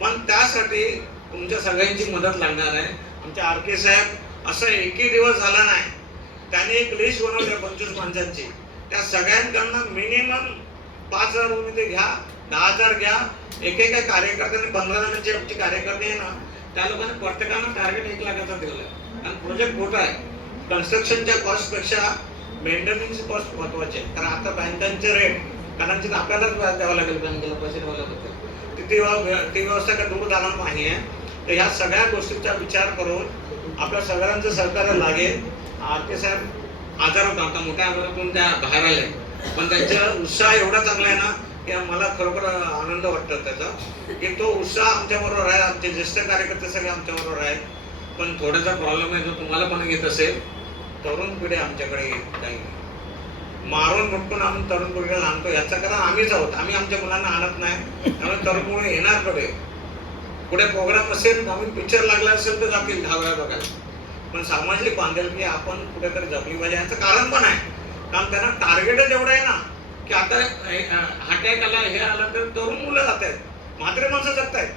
पण त्यासाठी तुमच्या सगळ्यांची मदत लागणार आहे. आमचे RK साहेब असं एकही दिवस झाला नाही, त्यांनी एक लिस्ट बनवली 25 माणसांची. त्या सगळ्यांकडनं मिनिमम 5,000 रुपये ते घ्या, 10,000 घ्या. एकेका कार्यकर्त्यांनी 15 जणांची आमची कार्यकर्ते आहे ना, त्या लोकांनी प्रत्येकानं टार्गेट 1 लाखाचं दिलं. आणि प्रोजेक्ट मोठा आहे. कन्स्ट्रक्शनच्या कॉस्टपेक्षा मेंटेनन्सची कॉस्ट महत्वाची आहे. कारण आता बँकांचे रेट कदाचित आपल्यालाच व्याज द्यावं लागेल, बँकेला पैसे द्यावं लागेल. ती व्यवस्था काय दूर जाणार नाही आहे. तर ह्या सगळ्या गोष्टींचा विचार करून आपल्या सगळ्यांचं सहकार्य लागेल. RK साहेब आजार होता, आता मोठ्या आजारातून त्या बाहेर आले, पण त्यांचा उत्साह एवढा चांगला आहे ना की मला खरोखर आनंद वाटतो त्याचा, की तो उत्साह आमच्याबरोबर आहे. आमचे ज्येष्ठ कार्यकर्ते सगळे आमच्याबरोबर आहेत. पण थोडासा प्रॉब्लेम आहे, जो तुम्हाला पण येत असेल, तरुण पिढी आमच्याकडे काही मारून मुटकून आम्ही तरुण पिढीला आणतो. याचं कारण आम्हीच आहोत. आम्ही आमच्या मुलांना आणत नाही. त्यामुळे तरुण मुलं येणार कडे पुढे प्रोग्राम असेल, नवीन पिक्चर लागला असेल तर जातील 10 वेळा बघायला. पण सामाजिक बांधिलकी आपण कुठेतरी जपली पाहिजे. याचं कारण पण आहे, कारण त्यांना टार्गेटच एवढं आहे ना की आता अटॅक आला, हे आलं तर तरुण मुलं जात आहेत, म्हातारे माणसं जगत आहेत.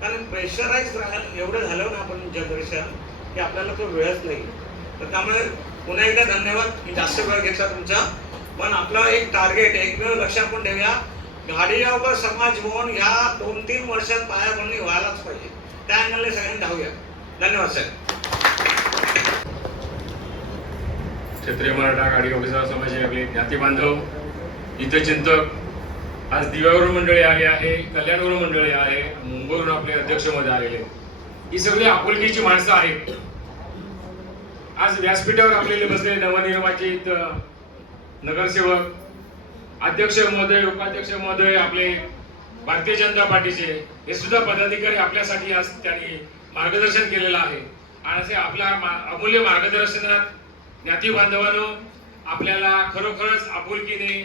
कारण प्रेशराईज एवढं झालं ना आपण जनरेशन की आपल्याला तो वेळच नाही. तर त्यामुळे पुन्हा एकदा धन्यवाद. मी जास्त वेळ घेतला तुमचा, पण आपलं एक टार्गेट एकमेव लक्ष आपण ठेवूया. घाडियावर समाज भवन ह्या 2-3 वर्षात पायाभरणी व्हायलाच पाहिजे. त्या अँगलने सगळ्यांनी धावूया. धन्यवाद साहेब. क्षेत्रीय मराठा गाडी ऑफिसर समाजाचे आपले ज्ञाती बांधव, हितचिंतक, आज दिव्यावरून मंडळी आली आहे, कल्याणवरून मंडळी आहे, मुंबईवरून आपले अध्यक्ष मध्ये आलेले, ही सगळी आपुलकीची माणसं आहेत. आज व्यासपीठावर आपल्याला बसलेले नवनिर्वाचित नगरसेवक, अध्यक्ष महोदय, उपाध्यक्ष महोदय, आपले भारतीय जनता पार्टीचे हे सुद्धा पदाधिकारी आपल्यासाठी आज त्यांनी मार्गदर्शन केलेलं आहे. आणि असे आपल्या अमूल्य मार्गदर्शनात ज्ञाती बांधवांनो आपल्याला खरोखरच आपुलकीने,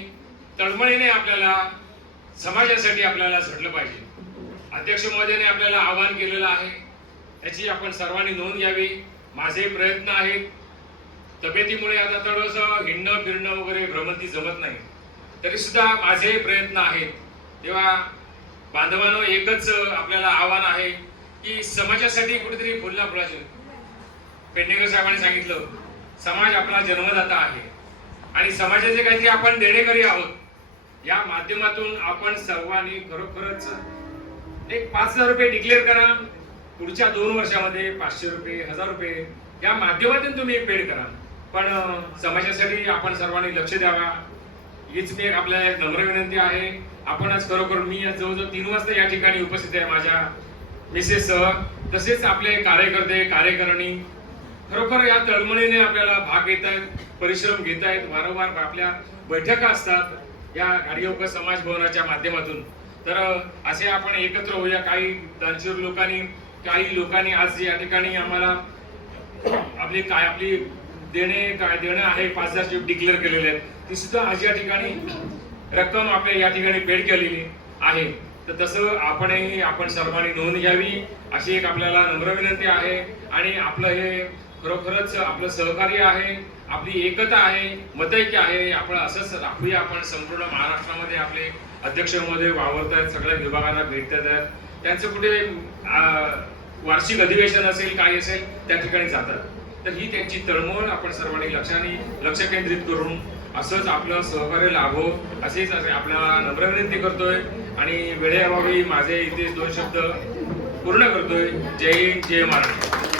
तळमळीने आपल्याला समाजासाठी आपल्याला झटलं पाहिजे. अध्यक्ष महोदयाने आपल्याला आवाहन केलेलं आहे, याची आपण सर्वांनी नोंद घ्यावी. माझे प्रयत्न आहेत, तब्येतीमुळे आता थोडंसं हिंडणं फिरणं वगैरे भ्रमंती जमत नाही, तरी सुद्धा माझे प्रयत्न आहेत. तेव्हा बांधवांनो एकच आपल्याला आव्हान आहे की समाजासाठी कुठेतरी फुलला फुलाचे. पेडणेकर साहेबांनी सांगितलं, समाज आपला जन्मदाता आहे आणि समाजाचे काहीतरी आपण देणेकरी आहोत. या माध्यमातून आपण सर्वांनी खरोखरच एक 5,000 रुपये डिक्लेअर करा. पुढच्या 2 वर्षामध्ये 500 रुपये, 1,000 रुपये या माध्यमातून तुम्ही पेड करा. पण समाजासाठी आपण सर्वांनी लक्ष द्यावा, हीच मी आपल्याला एक नम्र विनंती आहे. आपणच खरोखर मी जवळजवळ 3 वाजता या ठिकाणी उपस्थित आहे माझ्या मिसेससह. तसेच आपले कार्यकर्ते, कार्यकारिणी खरोखर या तळमळीने आपल्याला भाग घेत आहेत, परिश्रम घेत आहेत. वारंवार आपल्या बैठका असतात या गाडीयोगा समाज भवनाच्या माध्यमातून. तर असे आपण एकत्र होऊया. काही दानशूर लोकांनी, काही लोकांनी आज या ठिकाणी आम्हाला आपली देणं आहे 5,000 डिक्लेअर केलेले आहेत, ती सुद्धा आज या ठिकाणी रक्कम आपल्या या ठिकाणी पेड केलेली आहे. तर तसं आपण सर्वांनी नोंद घ्यावी अशी एक आपल्याला नम्र विनंती आहे. आणि आपलं हे खरोखरच आपलं सहकार्य आहे, आपली एकता आहे, मतैक्य आहे. आपण असंच राखूया. आपण संपूर्ण महाराष्ट्रामध्ये आपले अध्यक्ष महोदय वावरत आहेत, सगळ्या विभागांना भेट देत आहेत. त्यांचं कुठे वार्षिक अधिवेशन असेल, काय असेल, त्या ठिकाणी जातात. तर ही त्यांची तळमळ आपण सर्वांनी लक्ष केंद्रित करून असंच आपलं सहकार्य लाभो असेच आपल्याला नम्र विनंती करतोय. आणि वेळेअभावी माझे इथे 2 शब्द पूर्ण करतोय. जय हिंद, जय महाराष्ट्र.